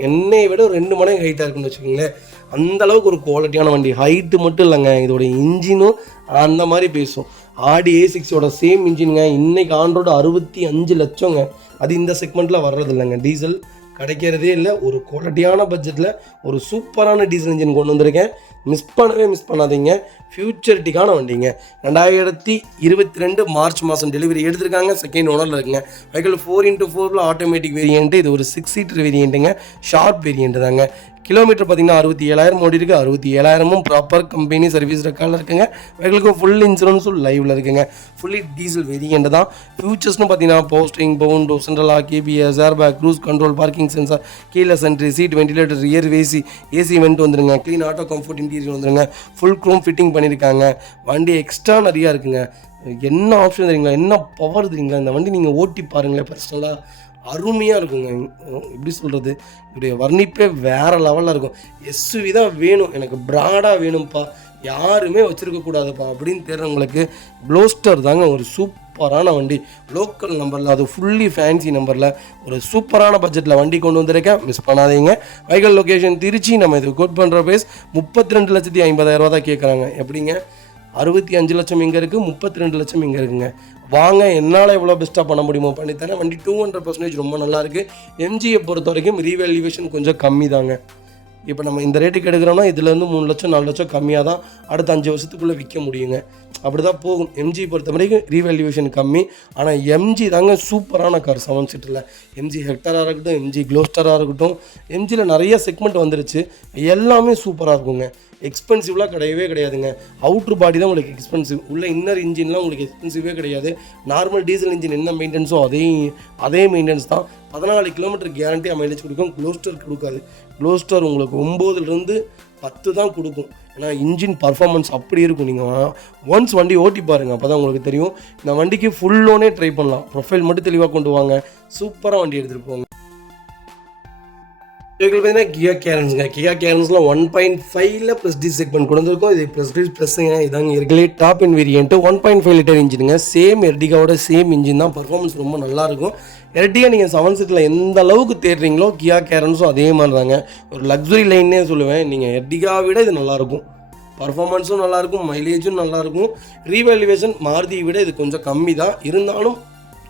எண்ணெயை விட 2 மடங்கு ஹைட்டாக இருக்குன்னு வச்சுக்கோங்களேன். அந்தளவுக்கு ஒரு குவாலிட்டியான வண்டி. ஹைட்டு மட்டும் இல்லைங்க, இதோட இன்ஜினும் அந்த மாதிரி பேசும். ஆடி A6ஓட சேம் இன்ஜினுங்க. இன்றைக்கி ஆன்ரோடு 65 லட்சங்க. அது இந்த செக்மெண்ட்டில் வர்றது இல்லைங்க. டீசல் கிடைக்கிறதே இல்லை. ஒரு குவாலிட்டியான பட்ஜெட்டில் ஒரு சூப்பரான டீசல் இன்ஜின் கொண்டு வந்திருக்கேன். மிஸ் பண்ணாதீங்க. ஃபியூச்சரிட்டிக்கான வண்டிங்க. 2022 மார்ச் மாதம் டெலிவரி எடுத்திருக்காங்க. செகண்ட் ஓனரில் இருக்குங்க. Vehicle 4x4 automatic variant. இது ஒரு 6 சீட்டர் வேரியண்ட்டுங்க. ஷார்ப் வேரியண்ட்டு தாங்க. கிலோமீட்டர் பார்த்தீங்கன்னா 67,000 ஓடி இருக்குது. 67,000 ப்ராப்பர் கம்பெனி சர்வீஸ் ரெக்கார்டில் இருக்குங்க. வெஹிக்கிளுக்கும் ஃபுல் இன்சூரன்ஸும் லைவில் இருக்குங்க. ஃபுல்லி டீசல் வேரியண்ட் தான். ஃபியூச்சர்ஸ்னு பார்த்தீங்கன்னா போஸ்டிங், பவுன் டோர், central lock, ABS, airbag, cruise control, parking sensor, keyless entry, seat ventilator, rear AC vent வந்துருங்க. க்ளீன் ஆட்டோ கம்ஃபர்ட் இன்டீரியர் வந்துருங்க. ஃபுல் க்ரோம் ஃபிட்டிங் பண்ணியிருக்காங்க. வண்டி எக்ஸ்ட்ரா நிறையா இருக்குங்க. என்ன ஆப்ஷன் தெரியுங்களா, என்ன பவர் தெரியுங்களா, இந்த வண்டி நீங்கள் ஓட்டி பாருங்களேன். பர்சனலாக அருமையாக இருக்குங்க. எப்படி சொல்கிறது, இப்படி வர்ணிப்பே வேறு லெவலில் இருக்கும். SUV தான் வேணும் எனக்கு, ப்ராடாக வேணும்ப்பா, யாருமே வச்சுருக்கக்கூடாதுப்பா அப்படின்னு தெரிறவங்களுக்கு க்ளோஸ்டர் தாங்க ஒரு சூப்பரான வண்டி. லோக்கல் நம்பரில், அது ஃபுல்லி ஃபேன்சி நம்பரில் ஒரு சூப்பரான பட்ஜெட்டில் வண்டி கொண்டு வந்திருக்கேன். மிஸ் பண்ணாதீங்க. Vehicle location Trichy. நம்ம இது கோட் பண்ணுற ப்ரைஸ் 32,50,000 தான் கேட்குறாங்க. எப்படிங்க, 65 லட்சம் இங்கே இருக்குது, 32 லட்சம் இங்கே இருக்குங்க. வாங்க, என்னால் எவ்வளோ பெஸ்ட்டாக பண்ண முடியுமோ பண்ணித்தரேன். வண்டி 200% ரொம்ப நல்லாயிருக்கு. MGயை பொறுத்த வரைக்கும் ரீவேல்யூவேஷன் கொஞ்சம் கம்மி தாங்க. இப்போ நம்ம இந்த ரேட்டுக்கு எடுக்கிறோம்னா இதுலேருந்து 3 லட்சம் 4 லட்சம் கம்மியாக தான் அடுத்த 5 வருஷத்துக்குள்ளே விற்க முடியுங்க. அப்படி தான் போகும். MG பொறுத்த வரைக்கும் ரீவேல்யூவேஷன் கம்மி. ஆனால் MG தாங்க சூப்பரான கார். 7 சீட்டரில் MG ஹெக்டராக இருக்கட்டும், MG க்ளோஸ்டராக இருக்கட்டும், MGயில் நிறைய செக்மெண்ட் வந்துருச்சு. எல்லாமே சூப்பராக இருக்குங்க. எக்ஸ்பென்சிவ்லாம் கிடையவே கிடையாதுங்க. அவுட்ரு பாடி தான் உங்களுக்கு எக்ஸ்பென்சிவ். உள்ள இன்னர் இன்ஜின்லாம் உங்களுக்கு எக்ஸ்பென்சிவே கிடையாது. நார்மல் டீசல் இன்ஜின் என்ன மெயின்டெனன்ஸோ அதே மெயின்டெனன்ஸ் தான். 14 கிலோமீட்டர் கேரண்டியாக மைலேஜ் கொடுக்கும். க்ளோஸ்டர் கொடுக்காது. க்ளோஸ்டர் உங்களுக்கு 9லேருந்து 10 தான் கொடுக்கும். ஏன்னா இன்ஜின் பர்ஃபார்மன்ஸ் அப்படி இருக்கும். நீங்கள் ஒன்ஸ் வண்டி ஓட்டி பாருங்கள், அப்போ தான் உங்களுக்கு தெரியும். இந்த வண்டிக்கு ஃபுல் லோனே ட்ரை பண்ணலாம். ப்ரொஃபைல் மட்டும் தெளிவாக கொண்டு வாங்க, சூப்பராக வண்டி எடுத்துகிட்டு போங்க. பார்த்தீங்கன்னா கியா கேரன்ஸில் 1.5 ப்ளஸ் டி செக்மெண்ட் கொண்டு வந்திருக்கோம். இது ++ங்க. இதாங்க இருக்கலே டாப் இன் வேரியன்ட்டு. 1.5 லிட்டர் இன்ஜினுங்க. சேம் எர்டிகாவோட சேம் இன்ஜின் தான். பர்ஃபார்மன்ஸ் ரொம்ப நல்லாயிருக்கும். எர்டிகா நீங்கள் 7 சீட்டில் எந்த அளவுக்கு தேடுறீங்களோ கியா கேரன்ஸும் அதே மாதிரி தாங்க. ஒரு லக்ஸுரி லைன்னே சொல்லுவேன். நீங்கள் எர்டிகா விட இது நல்லாயிருக்கும். பர்ஃபார்மன்ஸும் நல்லாயிருக்கும், மைலேஜும் நல்லாயிருக்கும். ரீவேல்யூவேஷன் மாருதியை விட இது கொஞ்சம் கம்மி தான். இருந்தாலும்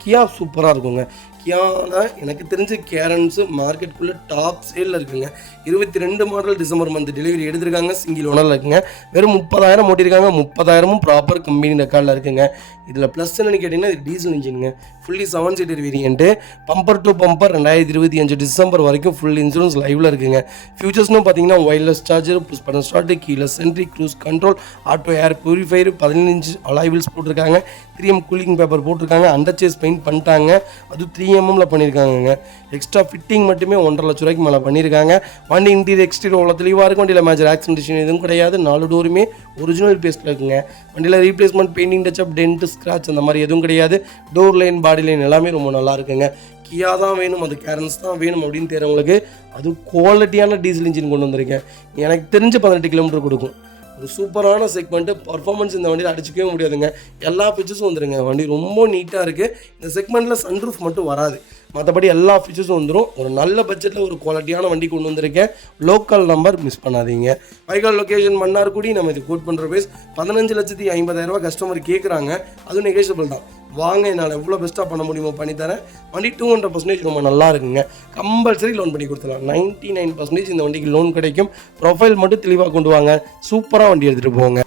கியா சூப்பராக இருக்குங்க. கியானா எனக்கு தெரிஞ்ச கேரன்ஸு மார்க்கெட்டுக்குள்ளே டாப் சேலில் இருக்குங்க. 22 மாடல் டிசம்பர் மந்த் டெலிவரி எடுத்திருக்காங்க. சிங்கிள் ஓனரில் இருக்குங்க. வெறும் 30,000 ஓட்டியிருக்காங்க. 30,000 ப்ராப்பர் கம்பெனி ரெக்கார்டில் இருக்குங்க. இதில் ப்ளஸ் என்னன்னு கேட்டிங்கன்னா இது டீசல் இன்ஜினுங்க. Fully 7 seater variant. Bumper to bumper 2025 December வரைக்கும் ஃபுல் இன்சூரன்ஸ் லைவில் இருக்குங்க. ஃபியூச்சர்ஸ்னு பார்த்தீங்கன்னா wireless charger, push button start, keyless entry, cruise control, auto air purifier, 15 inch alloy wheels போட்டிருக்காங்க. 3M கூலிங் பேப்பர் போட்டிருக்காங்க. அண்டர் சேஸ் பெயிண்ட் பண்ணிட்டாங்க. அது 3mm பண்ணியிருக்காங்க. எக்ஸ்ட்ரா ஃபிட்டிங் மட்டுமே 1.5 லட்ச ரூபாய்க்கு மேலே பண்ணியிருக்காங்க. வண்டி இன்டீரியர் எக்ஸ்டீரியர் அவ்வளோ தெளிவாக இருக்கும். வண்டியில் மேஜர் ஆக்சிடென்டேஷன் எதுவும் கிடையாது. 4 டோருமே ஒரிஜினல் பேஸ்ட்டில் இருக்குங்க. வண்டியில் replacement, painting, touch-up, dent, scratch அந்த மாதிரி எதுவும் கிடையாது. டோர் லைன், பாடி லைன் எல்லாமே ரொம்ப நல்லா இருக்குங்க. கியா தான் வேணும், அது கேரன்ஸ் தான் வேணும் அப்படின்னு தேர்றவங்களுக்கு அது குவாலிட்டியான டீசல் இன்ஜின் கொண்டு வந்திருக்கேன். எனக்கு தெரிஞ்சு 18 கிலோமீட்டர் கொடுக்கும். ஒரு சூப்பரான செக்மெண்ட்டு. பர்ஃபார்மன்ஸ் இந்த வண்டியில் அடிச்சிக்கவே முடியாதுங்க. எல்லா ஃபீச்சர்ஸும் வந்துருங்க. வண்டி ரொம்ப நீட்டாக இருக்குது. இந்த செக்மெண்ட்டில் சன்ரூஃப் மட்டும் வராது, மற்றபடி எல்லா ஃபீச்சர்ஸும் வந்துடும். ஒரு நல்ல பட்ஜெட்டில் ஒரு குவாலிட்டியான வண்டி கொண்டு வந்திருக்கேன். லோக்கல் நம்பர் மிஸ் பண்ணாதீங்க. வைகால் லொக்கேஷன் மன்னார்குடி. நம்ம இது கோட் பண்ணுற பேஸ் 15,50,000 கஸ்டமர் கேட்குறாங்க. அதுவும் நெகோஷியபிள் தான். வாங்க, என்னால் எவ்வளோ பெஸ்ட்டாக பண்ண முடியுமோ பண்ணித்தரேன். வண்டி 200% ரொம்ப நல்லா இருக்குங்க. கம்பல்சரி லோன் பண்ணி கொடுத்துடலாம். 99% இந்த வண்டிக்கு லோன் கிடைக்கும். ப்ரொஃபைல் மட்டும் தெளிவாக கொண்டு வாங்க. சூப்பராக வண்டி எடுத்துகிட்டு போங்க.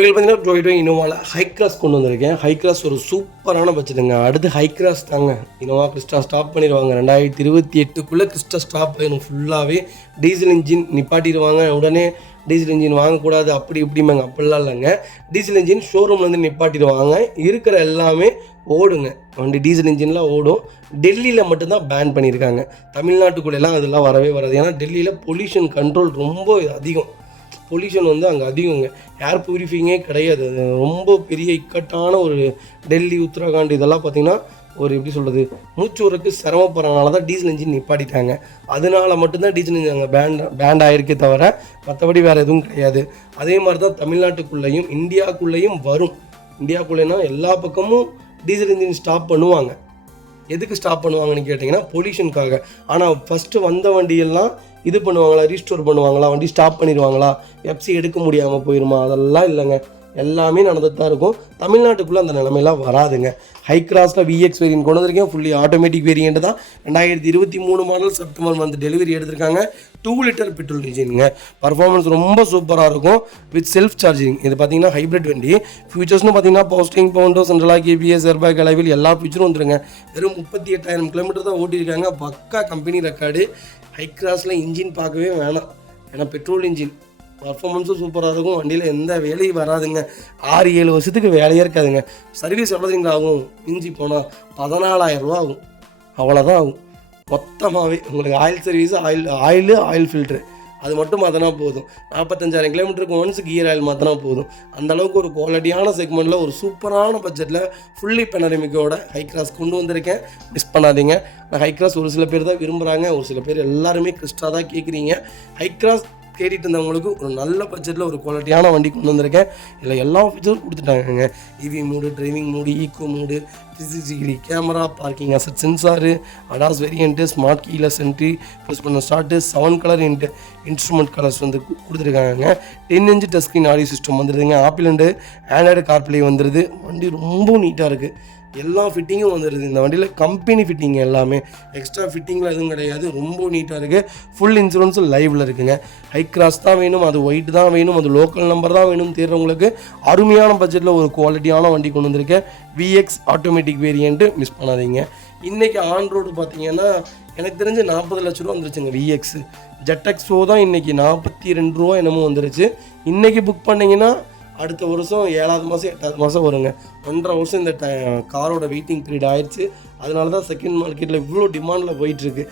இதில் பார்த்தீங்கன்னா டொயோட்டா இனோவாவில் ஹை கிராஸ் கொண்டு வந்திருக்கேன். ஹை கிராஸ் ஒரு சூப்பரான பட்ஜெட்டுங்க. அடுத்து ஹை கிராஸ் தாங்க. இனோவா கிறிஸ்டா ஸ்டாப் பண்ணிடுவாங்க. 2028க்குள்ளே கிறிஸ்டா ஸ்டாப் ஆயிடும். ஃபுல்லாகவே டீசல் இன்ஜின் நிப்பாட்டிடுவாங்க. உடனே டீசல் இன்ஜின் வாங்கக்கூடாது அப்படி இப்படிம்பாங்க. அப்படிலாம் இல்லைங்க. டீசல் இன்ஜின் ஷோரூம்லேருந்து நிப்பாட்டிடுவாங்க. இருக்கிற எல்லாமே ஓடுங்க. வண்டி டீசல் இன்ஜின்லாம் ஓடும். டெல்லியில் மட்டும்தான் பேன் பண்ணியிருக்காங்க. தமிழ்நாட்டுக்குள்ளெல்லாம் அதெல்லாம் வரவே வராது. ஏன்னா டெல்லியில் பொல்யூஷன் கண்ட்ரோல் ரொம்ப அதிகம். பொல்யூஷன் அங்கே அதிகங்க. ஏர் ப்யூரிஃபைங்கே கிடையாது. அது ரொம்ப பெரிய இக்கட்டான ஒரு டெல்லி, உத்தரகாண்ட் இதெல்லாம் பார்த்திங்கன்னா ஒரு எப்படி சொல்கிறது, மூச்சு விடுறதுக்கு சிரமப்படுறதுனால தான் டீசல் இன்ஜின் நிப்பாட்டிட்டாங்க. அதனால மட்டும்தான் டீசல் இன்ஜின் அங்கே பேண்ட் ஆகிருக்கே தவிர மற்றபடி வேறு எதுவும் கிடையாது. அதே மாதிரி தான் தமிழ்நாட்டுக்குள்ளேயும் இந்தியாவுக்குள்ளேயும் வரும். இந்தியாவுக்குள்ளேனா எல்லா பக்கமும் டீசல் இன்ஜின் ஸ்டாப் பண்ணுவாங்க. எதுக்கு ஸ்டாப் பண்ணுவாங்கன்னு கேட்டிங்கன்னா பொல்யூஷனுக்காக. ஆனால் ஃபஸ்ட்டு வந்த வண்டியெல்லாம் இது பண்ணுவாங்களா, ரீஸ்டோர் பண்ணுவாங்களா, வண்டி ஸ்டாப் பண்ணிடுவாங்களா, எஃப்சி எடுக்க முடியாமல் போயிடுமா, அதெல்லாம் இல்லைங்க. எல்லாமே நடந்துட்டு தான் இருக்கும். தமிழ்நாட்டுக்குள்ளே அந்த நிலைமையெல்லாம் வராதுங்க. ஹை கிராஸில் விஎக்ஸ் வேரியன்ட் கொண்டு வந்திருக்கேன். ஃபுல்லி ஆட்டோமேட்டிக் வேரியன்ட் தான். 2023 மாடல் செப்டம்பர் மந்த் டெலிவரி எடுத்திருக்காங்க. 2 லிட்டர் பெட்ரோல் இன்ஜினுங்க. பர்ஃபார்மன்ஸ் ரொம்ப சூப்பராக இருக்கும். With self charging. இது பார்த்தீங்கன்னா ஹைப்ரிட் வண்டி. ஃபியூச்சர்ஸ்னு பார்த்தீங்கன்னா போஸ்டிங், பவுண்டோ, சென்ட்ரலாக கேபிஎஸ், ஏர்பேக், அலைவில் எல்லா ஃபியூச்சரும் வந்துருங்க. வெறும் 38,000 கிலோமீட்டர் தான் ஓட்டியிருக்காங்க. பக்கா கம்பெனி ரெக்கார்டு. ஹை கிராஸில் இன்ஜின் பார்க்கவே வேணாம். ஏன்னா பெட்ரோல் இன்ஜின் பர்ஃபார்மன்ஸும் சூப்பராக இருக்கும். வண்டியில் எந்த வேலையும் வராதுங்க. 6-7 வருஷத்துக்கு வேலையே இருக்காதுங்க. சர்வீஸ் எவ்வளோதுங்க ஆகும்? மிஞ்சி போனால் 14,000 ரூபா ஆகும். அவ்வளோதான் ஆகும் மொத்தமாகவே. உங்களுக்கு ஆயில் சர்வீஸு, ஆயில் ஃபில்ட்ரு அது மட்டும் மாற்றினா போதும். 45,000 கிலோமீட்டருக்கு ஒன்ஸ் கியர் ஆயில் மாற்றினா போதும். அந்தளவுக்கு ஒரு குவாலிட்டியான செக்மெண்ட்டில் ஒரு சூப்பரான பட்ஜெட்டில் ஃபுல்லி பெனரமிக்கோட ஹை கிராஸ் கொண்டு வந்திருக்கேன். மிஸ் பண்ணாதீங்க. நான் ஹை கிராஸ் ஒரு சில பேர் தான் விரும்புகிறாங்க, ஒரு சில பேர் எல்லாருமே கிறிஸ்டா தான் கேட்குறீங்க. ஹை கிராஸ் தேடிட்டு இருந்தவங்களுக்கு ஒரு நல்ல பட்ஜெட்டில் ஒரு குவாலிட்டியான வண்டி கொண்டு வந்திருக்கேன். இல்லை எல்லா ஃபீச்சரும் கொடுத்துட்டாங்க. EV mode, driving mode, eco mode, 360 camera, parking assist sensor, ADAS variant, smart keyless entry, press பண்ண ஸ்டார்ட்டு, 7 கலர் இன்ஸ்ட்ருமெண்ட் கலர்ஸ் கொடுத்துருக்காங்க. 10 inch touch screen audio system வந்துடுதுங்க. ஆப்பிள் அண்டு ஆண்ட்ராய்டு கார்ப்ளே வந்துடுது. வண்டி ரொம்ப நீட்டாக இருக்குது. எல்லா ஃபிட்டிங்கும் வந்துடுது. இந்த வண்டியில் கம்பெனி ஃபிட்டிங் எல்லாமே, எக்ஸ்ட்ரா ஃபிட்டிங்கில் எதுவும் கிடையாது. ரொம்ப நீட்டாக இருக்குது. ஃபுல் இன்சூரன்ஸும் லைவில் இருக்குங்க. ஹை கிராஸ் தான் வேணும், அது ஒயிட் தான் வேணும், அது லோக்கல் நம்பர் தான் வேணும் தேர்றவங்களுக்கு அருமையான பட்ஜெட்டில் ஒரு குவாலிட்டியான வண்டி கொண்டு வந்திருக்கேன். விஎக்ஸ் ஆட்டோமேட்டிக் வேரியண்ட்டு மிஸ் பண்ணாதீங்க. இன்றைக்கி ஆன் ரோடு பார்த்தீங்கன்னா எனக்கு தெரிஞ்சு 40 லட்ச ரூபா வந்துருச்சுங்க. விஎக்ஸ் ஜெட்டெக்ஸோ தான் இன்றைக்கி 42 ரூபா என்னமோ வந்துருச்சு. இன்றைக்கி புக் பண்ணிங்கன்னா அடுத்த வருஷம் 7வது மாதம் 8வது மாதம் வருங்க. 1.5 வருஷம் இந்த காரோட வெயிட்டிங் பீரியட் ஆயிடுச்சு. அதனால தான் செகண்ட் மார்க்கெட்டில் இவ்வளோ டிமாண்டில் போயிட்டுருக்கு.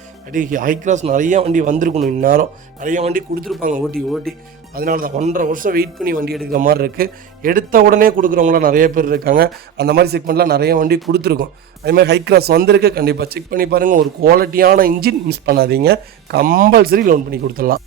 ஹை கிராஸ் நிறையா வண்டி வந்திருக்கணும். இந்நேரம் நிறையா வண்டி கொடுத்துருப்பாங்க ஓட்டி. அதனால தான் 1.5 வருஷம் வெயிட் பண்ணி வண்டி எடுக்கிற மாதிரி இருக்குது. எடுத்த உடனே கொடுக்குறவங்களாம் நிறைய பேர் இருக்காங்க. அந்த மாதிரி செக்மெண்ட்லாம் நிறைய வண்டி கொடுத்துருக்கோம். அதேமாதிரி ஹை கிராஸ் வந்திருக்கு. கண்டிப்பாக செக் பண்ணி பாருங்கள். ஒரு குவாலிட்டியான இன்ஜின் மிஸ் பண்ணாதீங்க. கம்பல்சரி லோன் பண்ணி கொடுத்துடலாம்.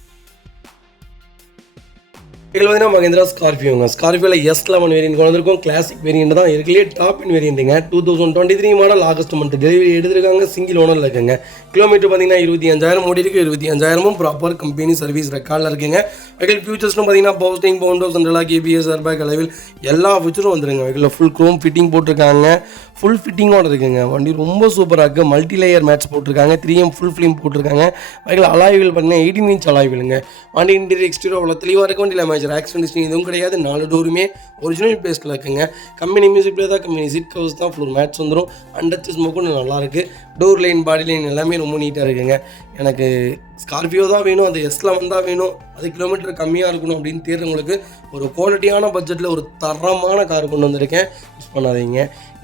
இதில் பார்த்தீங்கன்னா மஹிந்திரா ஸ்கார்பியோங்க. ஸ்கார்பியோவில் S11 வேரியன்ட் கொண்டு வந்திருக்கோம். கிளாசிக் வேரியன்ட் தான் இருக்குல்லையே டாப் இன் வேரியன்ட்டுங்க. 2023 மாடல் ஆகஸ்ட் மந்த் டெலிவரி எடுத்திருக்காங்க. சிங்கிள் ஓனரில் இருக்குங்க. கிலோமீட்டர் பார்த்தீங்கன்னா 25,000 ஓடி இருக்குது. 25,000 ப்ராப்பர் கம்பெனி சர்வீஸ் ரெக்கார்டில் இருக்குங்க. வெஹிக்கிள் ஃபியூச்சர்ஸ்னு பார்த்தீங்கன்னா போஸ்டிங், பவுண்டோ, சென்ட்ரலாக கேபிஎஸ், ஏர்பேக், அலைவில் எல்லா ஃபியூச்சரும் வந்துருங்க. வெஹிக்கிளில் ஃபுல் க்ரோம் ஃபிட்டிங் போட்டிருக்காங்க. ஃபுல் ஃபிட்டிங்கோடு இருக்குங்க. வண்டி ரொம்ப சூப்பராக இருக்குது. மல்டி லேயர் மேட்ச் போட்டிருக்காங்க. 3M ஃபுல் ஃபிலிம் போட்டிருக்காங்க. பைக்கில் அலாய்வில் பார்த்தீங்கன்னா 18 இன்ச் அலாய்விலுங்க. வண்டி இன்டீரியர் எக்ஸ்டீரியர் அவ்வளோ தெளிவாக இருக்க வண்டியில் மேட்ச் ஆக்சிடென்ட் ஹிஸ்ட்ரி எதுவும் கிடையாது. 4 டோருமே ஒரிஜினல் பேஸ்ட்டில் இருக்குங்க. கம்பெனி மியூசிக் பிளே தான், கம்பெனி சீட் கவர்ஸ் தான், ஃப்ளோர் மேட்ச் வந்துடும். அண்டர் ஸ்மோக்கும் நல்லாயிருக்கு. டோர் லைன் பாடி லைன் எல்லாமே ரொம்ப நீட்டாக இருக்குங்க. எனக்கு ஸ்கார்பியோ தான் வேணும், அது S11 தான் வேணும், அது கிலோமீட்டர் கம்மியாக இருக்கணும் அப்படின்னு தேடுறவங்களுக்கு ஒரு குவாலிட்டியான பட்ஜெட்டில் ஒரு தரமான கார் கொண்டு வந்திருக்கேன். யூஸ் பண்ணாதீங்க.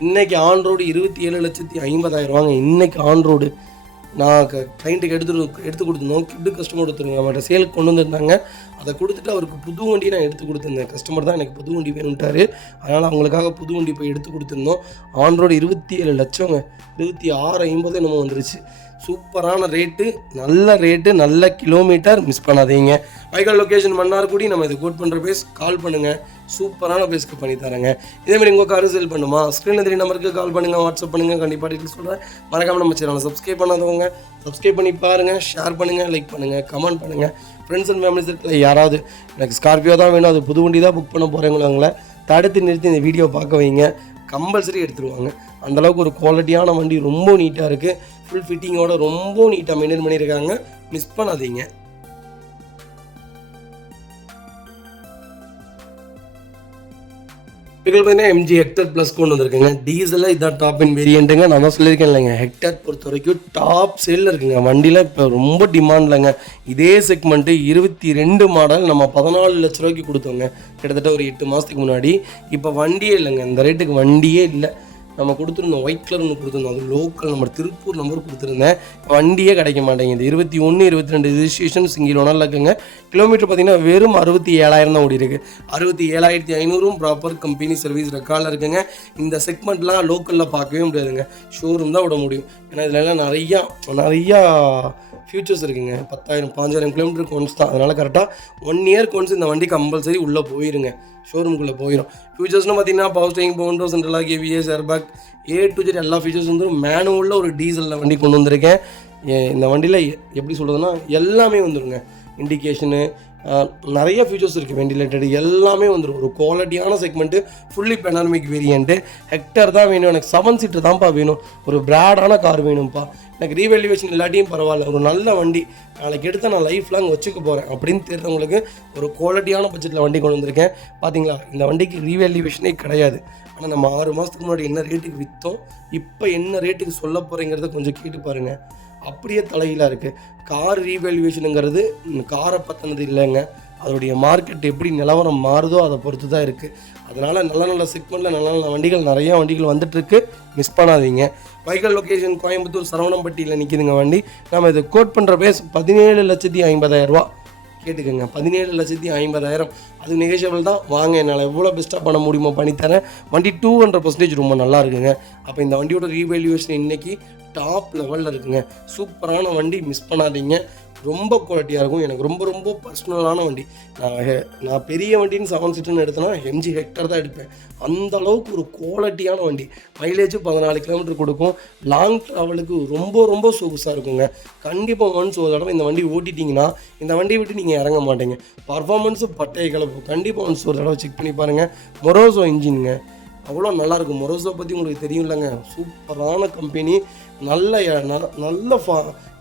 இன்றைக்கி ஆன் ரோடு 27,50,000 இன்றைக்கி ஆன் ரோடு நான் கிளைண்ட்டுக்கு எடுத்து கொடுத்துருந்தோம். கிஃப்ட்டு கஸ்டமர் கொடுத்துருங்க அவர்கிட்ட சேலுக்கு கொண்டு வந்திருந்தாங்க. அதை கொடுத்துட்டு அவருக்கு புது வண்டி நான் எடுத்து கொடுத்துருந்தேன். கஸ்டமர் தான் எனக்கு புது வண்டி வேணும்ட்டார். அதனால் அவங்களுக்காக புது வண்டி போய் எடுத்து கொடுத்துருந்தோம். ஆன் ரோடு 27 லட்சங்க, 26,50 நம்ம வந்துருச்சு. சூப்பரான ரேட்டு, நல்ல கிலோமீட்டர். மிஸ் பண்ணாதீங்க. வைக்கல் லொக்கேஷன் மன்னார்குடி. நம்ம இது கோட் பண்ணுற பேஸ் கால் பண்ணுங்கள், சூப்பரான பேஸ்க்கு பண்ணி தரேங்க. இதேமாதிரி உங்கள் காரு சேல் பண்ணுமா, ஸ்க்ரீனில் 3 நம்பருக்கு கால் பண்ணுங்கள், வாட்ஸ்அப் பண்ணுங்கள். கண்டிப்பாக டீட்டெயில்ஸ் சொல்கிறேன். மறக்காமல் நம்ம சேனலை சப்ஸ்கிரைப் பண்ணாதவங்க சப்ஸ்கிரைப் பண்ணி பாருங்கள், ஷேர் பண்ணுங்கள், லைக் பண்ணுங்கள், கமெண்ட் பண்ணுங்கள். ஃப்ரெண்ட்ஸ் அண்ட் ஃபேமிலிஸ் இருக்கிற யாராவது எனக்கு ஸ்கார்பியோ தான் வேணும், அது புது வண்டி தான் புக் பண்ண போகிறவங்கள தடுத்து நிறுத்தி இந்த வீடியோ பார்க்க வைங்க. கம்பல்சரி எடுத்துருவாங்க. அந்தளவுக்கு ஒரு குவாலிட்டியான வண்டி, ரொம்ப நீட்டாக இருக்குது. ஃபுல் ஃபிட்டிங்கோட ரொம்ப நீட்டாக மெயின்டைன் பண்ணியிருக்காங்க. மிஸ் பண்ணாதீங்க. பார்த்தீங்கன்னா MG ஹெக்டர் ப்ளஸ் கொண்டு வந்திருக்குங்க. டீசலில் இதான் டாப் இன் வேரியண்ட்டுங்க. நான் தான் சொல்லியிருக்கேன் இல்லைங்க, ஹெக்டர் பொறுத்த வரைக்கும் டாப் சேலில் இருக்குங்க. வண்டியில் இப்போ ரொம்ப டிமாண்ட் இல்லைங்க. இதே செக்மெண்ட்டு 22 மாடல் நம்ம 14 லட்ச ரூபாய்க்கு கொடுத்தோங்க, கிட்டத்தட்ட ஒரு 8 மாதத்துக்கு முன்னாடி. இப்போ வண்டியே இல்லைங்க, இந்த ரேட்டுக்கு வண்டியே இல்லை. நம்ம கொடுத்துருந்தோம், ஒயிட் கலர் ஒன்று கொடுத்துருந்தோம், அது லோக்கல் நம்பர், திருப்பூர் நம்பர் கொடுத்துருந்தேன். வண்டியே கிடைக்க மாட்டேங்குது. 21, 22 ரிஜிஸ்ட்ரேஷன் சிங்கிள் ஓனரில் இருக்குங்க. கிலோமீட்டர் பார்த்தீங்கன்னா வெறும் 67,000 தான் ஓடி இருக்குது. 67,500 ப்ராப்பர் கம்பெனி சர்வீஸ் ரெக்கார்டில் இருக்குங்க. இந்த செக்மெண்ட்லாம் லோக்கலில் பார்க்கவே முடியாதுங்க, ஷோரூம் தான் விட முடியும். ஏன்னா இதிலலாம் நிறையா ஃபியூச்சர்ஸ் இருக்குங்க. 10,000 5,000 கிலோமீட்டருக்கு ஒன்ஸ் தான். அதனால் கரெக்டாக 1 இயர்க்கு ஒன்ஸ் இந்த வண்டி கம்பல்சரி உள்ளே போயிருங்க, ஷோரூமுக்குள்ளே போயிடும். ஃபியூச்சர்ஸ்னு பார்த்தீங்கன்னா power steering, power window, central lock, ABS, airbag, A to Z எல்லா ஃபீச்சர்ஸ் வந்துடும். மேனுவலில் ஒரு டீசலில் வண்டி கொண்டு வந்திருக்கேன். இந்த வண்டியில் எப்படி சொல்கிறதுனா எல்லாமே வந்துடுங்க. இண்டிகேஷனு, நிறைய ஃபீச்சர்ஸ் இருக்குது, வெண்டிலேட்டடு எல்லாமே வந்துடும். ஒரு குவாலிட்டியான செக்மெண்ட்டு, ஃபுல்லி பெனார்மிக் வேரியண்ட்டு. ஹெக்டர் தான் வேணும் எனக்கு, 7 சீட்டர் தான்ப்பா வேணும், ஒரு பிராடான கார் வேணும்ப்பா, எனக்கு ரீவேல்யூவேஷன் இல்லாட்டியும் பரவாயில்ல, ஒரு நல்ல வண்டி நாளைக்கு எடுத்து நான் லைஃப் லாங் வச்சுக்க போகிறேன் அப்படின்னு தெரிஞ்சவங்களுக்கு ஒரு குவாலிட்டியான பட்ஜெட்டில் வண்டி கொண்டு வந்திருக்கேன். பார்த்தீங்களா, இந்த வண்டிக்கு ரீவேல்யூவேஷனே கிடையாது. ஆனால் நம்ம 6 மாதத்துக்கு முன்னாடி என்ன ரேட்டுக்கு விற்றோம், இப்போ என்ன ரேட்டுக்கு சொல்ல போகிறேங்கிறத கொஞ்சம் கேட்டு பாருங்கள். அப்படியே தலையிலாக இருக்குது. கார் ரீவேல்யூவேஷனுங்கிறது காரை பற்றினது இல்லைங்க, அதோடைய மார்க்கெட் எப்படி நிலவரம் மாறுதோ அதை பொறுத்து தான் இருக்குது. அதனால் நல்ல செக்மெண்ட்டில் நல்ல வண்டிகள், நிறையா வண்டிகள் வந்துட்டுருக்கு. மிஸ் பண்ணாதீங்க. வைக்கல் லொக்கேஷன் கோயம்புத்தூர் சரவணம்பட்டியில் நிற்கிதுங்க வண்டி. நம்ம இதை கோட் பண்ணுற பேஸ் 17,50,000 கேட்டுக்கோங்க. 17,50,000 அது நெகோஷியபிள் தான். வாங்க, என்னால் எவ்வளோ பெஸ்ட்டாக பண்ண முடியுமோ பண்ணித்தரேன். வண்டி 200% ரொம்ப நல்லா இருக்குங்க. அப்போ இந்த வண்டியோட ரீவேல்யூவேஷன் இன்றைக்கி டாப் லெவலில் இருக்குங்க. சூப்பரான வண்டி, மிஸ் பண்ணாதீங்க. ரொம்ப குவாலிட்டியாக இருக்கும். எனக்கு ரொம்ப பர்சனலான வண்டி. நான் பெரிய வண்டின்னு 7 சீட்டுன்னு எடுத்தேன்னா MG ஹெக்டர் தான் எடுப்பேன். அந்த அளவுக்கு ஒரு குவாலிட்டியான வண்டி. மைலேஜ் 14 கிலோமீட்டர் கொடுக்கும். லாங் ட்ராவலுக்கு ரொம்ப சொகுசாக இருக்குங்க. கண்டிப்பாக ஒன்ஸ் ஒரு தடவை இந்த வண்டி ஓட்டிட்டிங்கன்னா இந்த வண்டியை விட்டு நீங்கள் இறங்க மாட்டீங்க. பர்ஃபார்மன்ஸு பட்டையை கிளப்பு. கண்டிப்பாக ஒன்ஸ் ஒரு தடவை செக் பண்ணி பாருங்கள். மொரோசோ இன்ஜினுங்க, அவ்வளோ நல்லாயிருக்கும். மொரோசோ பற்றி உங்களுக்கு தெரியும் இல்லைங்க, சூப்பரான கம்பெனி. நல்ல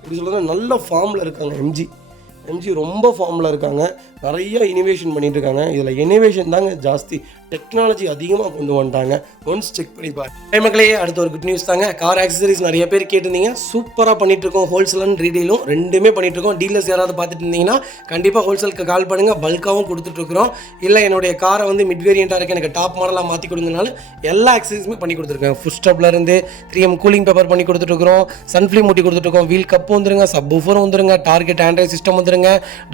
எப்படி சொல்கிறது, நல்ல ஃபார்மில் இருக்காங்க. MG ரொம்ப ஃபார்மில் இருக்காங்க. நிறைய இனோவேஷன் பண்ணிகிட்டு இருக்காங்க. இதில் இனோவேஷன் தாங்க ஜாஸ்தி, டெக்னாலஜி அதிகமாக கொண்டு வந்துட்டாங்க. ஒன்ஸ் செக் பண்ணி பாருங்க. மக்களே, அடுத்த ஒரு குட் நியூஸ் தாங்க. கார் ஆக்சசரிஸ் நிறைய பேர் கேட்டிருந்தீங்க. சூப்பராக பண்ணிகிட்ருக்கோம். ஹோல்சேல் அண்ட் ரீடெயிலும் ரெண்டுமே பண்ணிகிட்ருக்கோம். டீலர்ஸ் யாராவது பார்த்துட்டு இருந்தீங்கன்னா கண்டிப்பாக ஹோல்சேலுக்கு கால் பண்ணுங்கள். பல்காகவும் கொடுத்துட்ருக்குறோம். இல்லை என்னுடைய காரை வந்து மிட் வேரியண்ட்டாக இருக்குது, எனக்கு டாப் மாடலாக மாற்றி கொடுங்கனாலும் எல்லா ஆக்சசரிஸுமே பண்ணி கொடுத்துருக்கேன். ஃபுட் ஸ்டாப்லேருந்து 3M கூலிங் பேப்பர் பண்ணி கொடுத்துட்ருக்குறோம். சன்ஃப்ளீம் ஊட்டி கொடுத்துட்ருக்கோம். வீல் கப்பு வந்துருங்க, சப் ஊஃபரும் வந்துருங்க, டார்கெட் ஆண்ட்ராய்ட் சிஸ்டம் வந்துருங்க,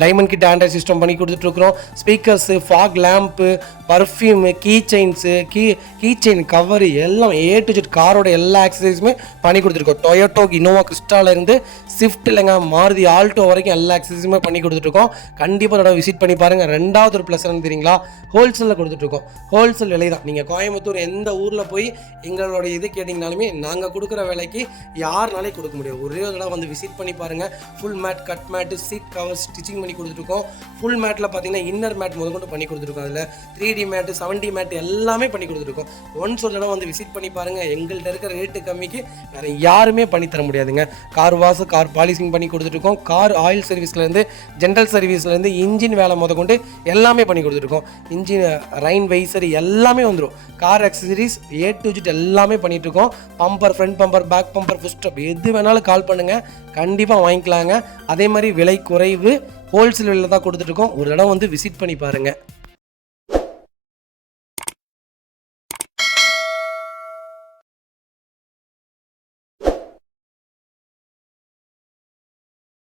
டைமண்ட் கிட் ஆண்ட்ராய்ட் சிஸ்டம் பண்ணி கொடுத்துட்ருக்குறோம். Speakers, fog lamp, perfume, key chains, key chain cover எல்லாம் A to Z காரோட எல்லா ஆக்சசரிஸுமே பண்ணி கொடுத்துருக்கோம். டொயோட்டோ, இனோவா கிறிஸ்டாலேருந்து ஸ்விஃப்ட் இல்லைங்க, மாருதி ஆல்டோ வரைக்கும் எல்லா ஆக்சசரிஸுமே பண்ணி கொடுத்துட்ருக்கோம். கண்டிப்பாக அதோட விசிட் பண்ணி பாருங்கள். ரெண்டாவது ஒரு ப்ளஸ் என்ன தெரியுங்களா, ஹோல்சேலில் கொடுத்துட்ருக்கோம். ஹோல்சேல் விலை தான். நீங்கள் கோயம்புத்தூர் எந்த ஊரில் போய் எங்களோட இது கேட்டிங்கனாலுமே நாங்கள் கொடுக்குற விலைக்கு யாருனாலே கொடுக்க முடியும். ஒரே தடவை வந்து விசிட் பண்ணி பாருங்கள். Full mat, cut mat, seat cover நாங்கள் ஸ்டிச்சிங் பண்ணி கொடுத்துருக்கோம். ஃபுல் மேட்டில் பார்த்தீங்கன்னா இன்னர் மேட் முதற்கொண்டு பண்ணி கொடுத்துருக்கோம். அதில் 3D மேட்டு 7D மேட்டு எல்லாமே பண்ணி கொடுத்துருக்கோம். ஒன்ஸ் ஒரு தடவை வந்து விசிட் பண்ணி பாருங்கள். எங்கள்கிட்ட இருக்கிற ரேட்டு கம்மிக்கு வேறு யாருமே பண்ணி தர முடியாதுங்க. கார் வாஷ், கார் பாலிசிங் பண்ணி கொடுத்துருக்கோம். கார் ஆயில் சர்வீஸ்லேருந்து ஜென்ரல் சர்வீஸ்லேருந்து இன்ஜின் வேலை முதற்கொண்டு எல்லாமே பண்ணி கொடுத்துருக்கோம். இன்ஜின் ரைன் வைசர் எல்லாமே வந்துடும். Car accessories A to Z எல்லாமே பண்ணிகிட்ருக்கோம். Bumper, front bumper, back bumper, foot stop எது வேணாலும் கால் பண்ணுங்கள், கண்டிப்பாக வாங்கிக்கலாங்க. அதே மாதிரி விலை குறைவு, ஹோல்சேல் விலையில் தான் கொடுத்துட்ருக்கோம். ஒரு இடம் வந்து விசிட் பண்ணி பாருங்கள்.